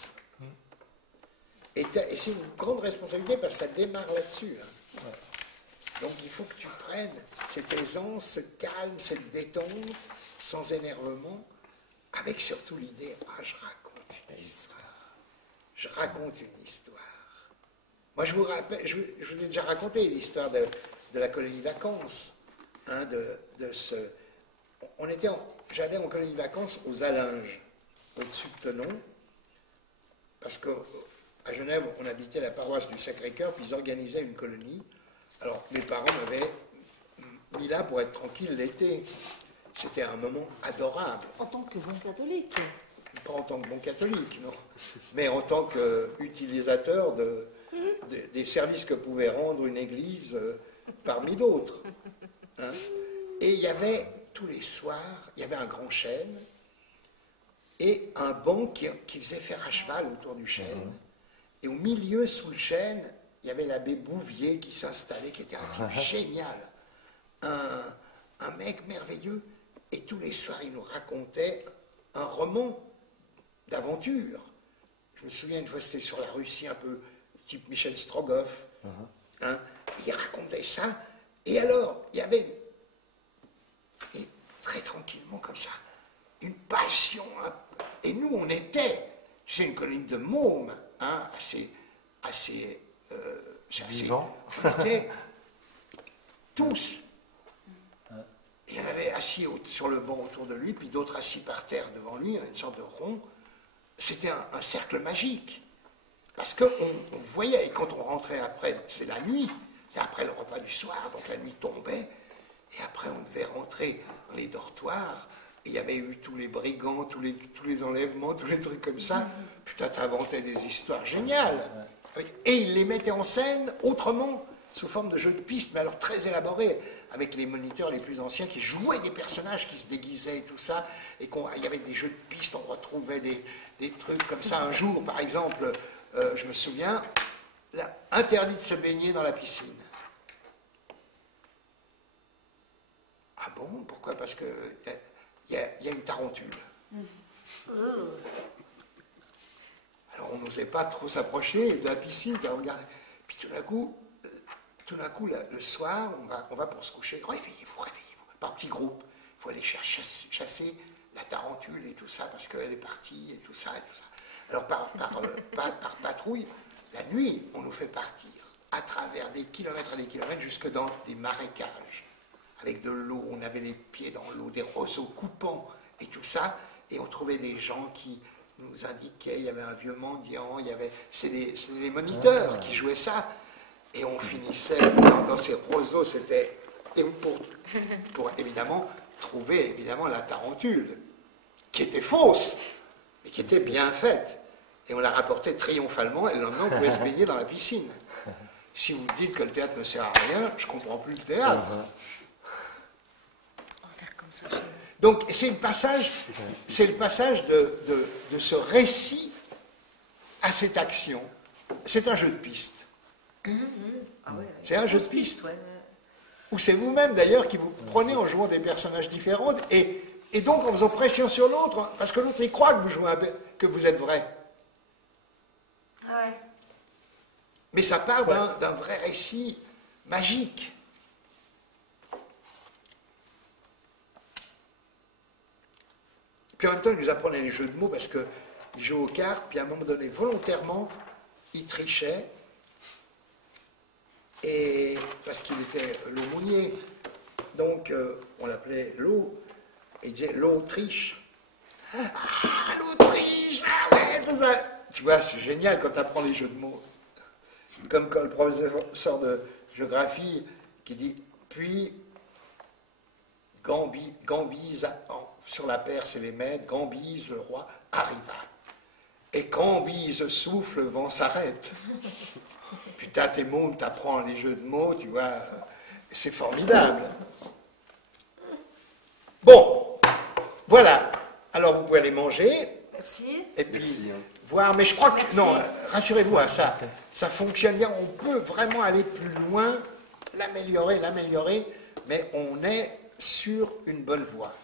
Et c'est une grande responsabilité parce que ça démarre là-dessus. Hein. Ouais. Donc il faut que tu prennes cette aisance, ce calme, cette détente, sans énervement, avec surtout l'idée, je raconte une histoire. Je raconte une histoire. Moi, je vous rappelle, je vous ai déjà raconté l'histoire de la colonie de vacances. Hein, j'allais en colonie de vacances aux Alinges, au-dessus de Thonon, parce qu'à Genève, on habitait la paroisse du Sacré-Cœur, puis ils organisaient une colonie. Alors, mes parents m'avaient mis là pour être tranquille l'été. C'était un moment adorable. En tant que bon catholique? Pas en tant que bon catholique, non. Mais en tant qu'utilisateur des services que pouvait rendre une église parmi d'autres. Hein. Et il y avait, tous les soirs, il y avait un grand chêne et un banc qui faisait faire à cheval autour du chêne. Et au milieu, sous le chêne, il y avait l'abbé Bouvier qui s'installait, qui était un type génial. Un mec merveilleux. Et tous les soirs, il nous racontait un roman d'aventure. Je me souviens, une fois, c'était sur la Russie, un peu type Michel Strogoff. Hein, il racontait ça. Et alors, il y avait, et très tranquillement comme ça, une passion. Et nous, on était, tu sais, une colonie de mômes, hein, assez vivant. On était tous. Et il y en avait assis sur le banc autour de lui, puis d'autres assis par terre devant lui, une sorte de rond. c'était un cercle magique. Parce qu'on voyait, et quand on rentrait après, c'est la nuit, c'est après le repas du soir, donc la nuit tombait, et après on devait rentrer dans les dortoirs, et il y avait eu tous les brigands, tous les enlèvements, tous les trucs comme ça. Putain, t'inventais des histoires géniales. Et ils les mettaient en scène autrement, sous forme de jeux de piste, mais alors très élaborés, avec les moniteurs les plus anciens qui jouaient des personnages qui se déguisaient et tout ça, et il y avait des jeux de piste, on retrouvait des trucs comme ça. Un jour, par exemple, je me souviens, interdit de se baigner dans la piscine. Ah bon? Pourquoi? Parce que il y a une tarentule. Alors on n'osait pas trop s'approcher de la piscine, regarde. Puis tout d'un coup, le soir, on va pour se coucher. Oh, réveillez-vous, par petits groupes. Il faut aller chasser la tarentule et tout ça, parce qu'elle est partie et tout ça. Alors par patrouille, la nuit, on nous fait partir à travers des kilomètres et des kilomètres jusque dans des marécages. Avec de l'eau, on avait les pieds dans l'eau, des roseaux coupants et tout ça, et on trouvait des gens qui nous indiquaient, il y avait un vieux mendiant, c'est les moniteurs qui jouaient ça, et on finissait dans ces roseaux, c'était pour évidemment trouver la tarentule, qui était fausse, mais qui était bien faite, et on la rapportait triomphalement, et le lendemain on pouvait se baigner dans la piscine. Si vous dites que le théâtre ne sert à rien, je ne comprends plus le théâtre. Donc c'est le passage de ce récit à cette action. C'est un jeu de piste. C'est un jeu de piste. Ou c'est vous-même d'ailleurs qui vous prenez en jouant des personnages différents et donc en faisant pression sur l'autre, parce que l'autre il croit que vous jouez que vous êtes vrai. Mais ça part d'un vrai récit magique. Puis en même temps, il nous apprenait les jeux de mots parce qu'il jouait aux cartes, puis à un moment donné, volontairement, il trichait, et parce qu'il était l'aumônier. Donc, on l'appelait l'eau, et il disait l'Autriche. Ah, l'Autriche! Ah ouais, tout ça! Tu vois, c'est génial quand tu apprends les jeux de mots. Comme quand le professeur de géographie qui dit, puis, Gambise, sur la Perse et les Mèdes, Gambise, le roi, arriva. Et Gambise souffle, le vent s'arrête. Putain, tes mots, t'apprends les jeux de mots, tu vois, c'est formidable. Bon, voilà. Alors vous pouvez aller manger. Merci. Et puis voir, mais je crois que, non, rassurez-vous, hein, ça fonctionne bien, on peut vraiment aller plus loin, l'améliorer, mais on est sur une bonne voie.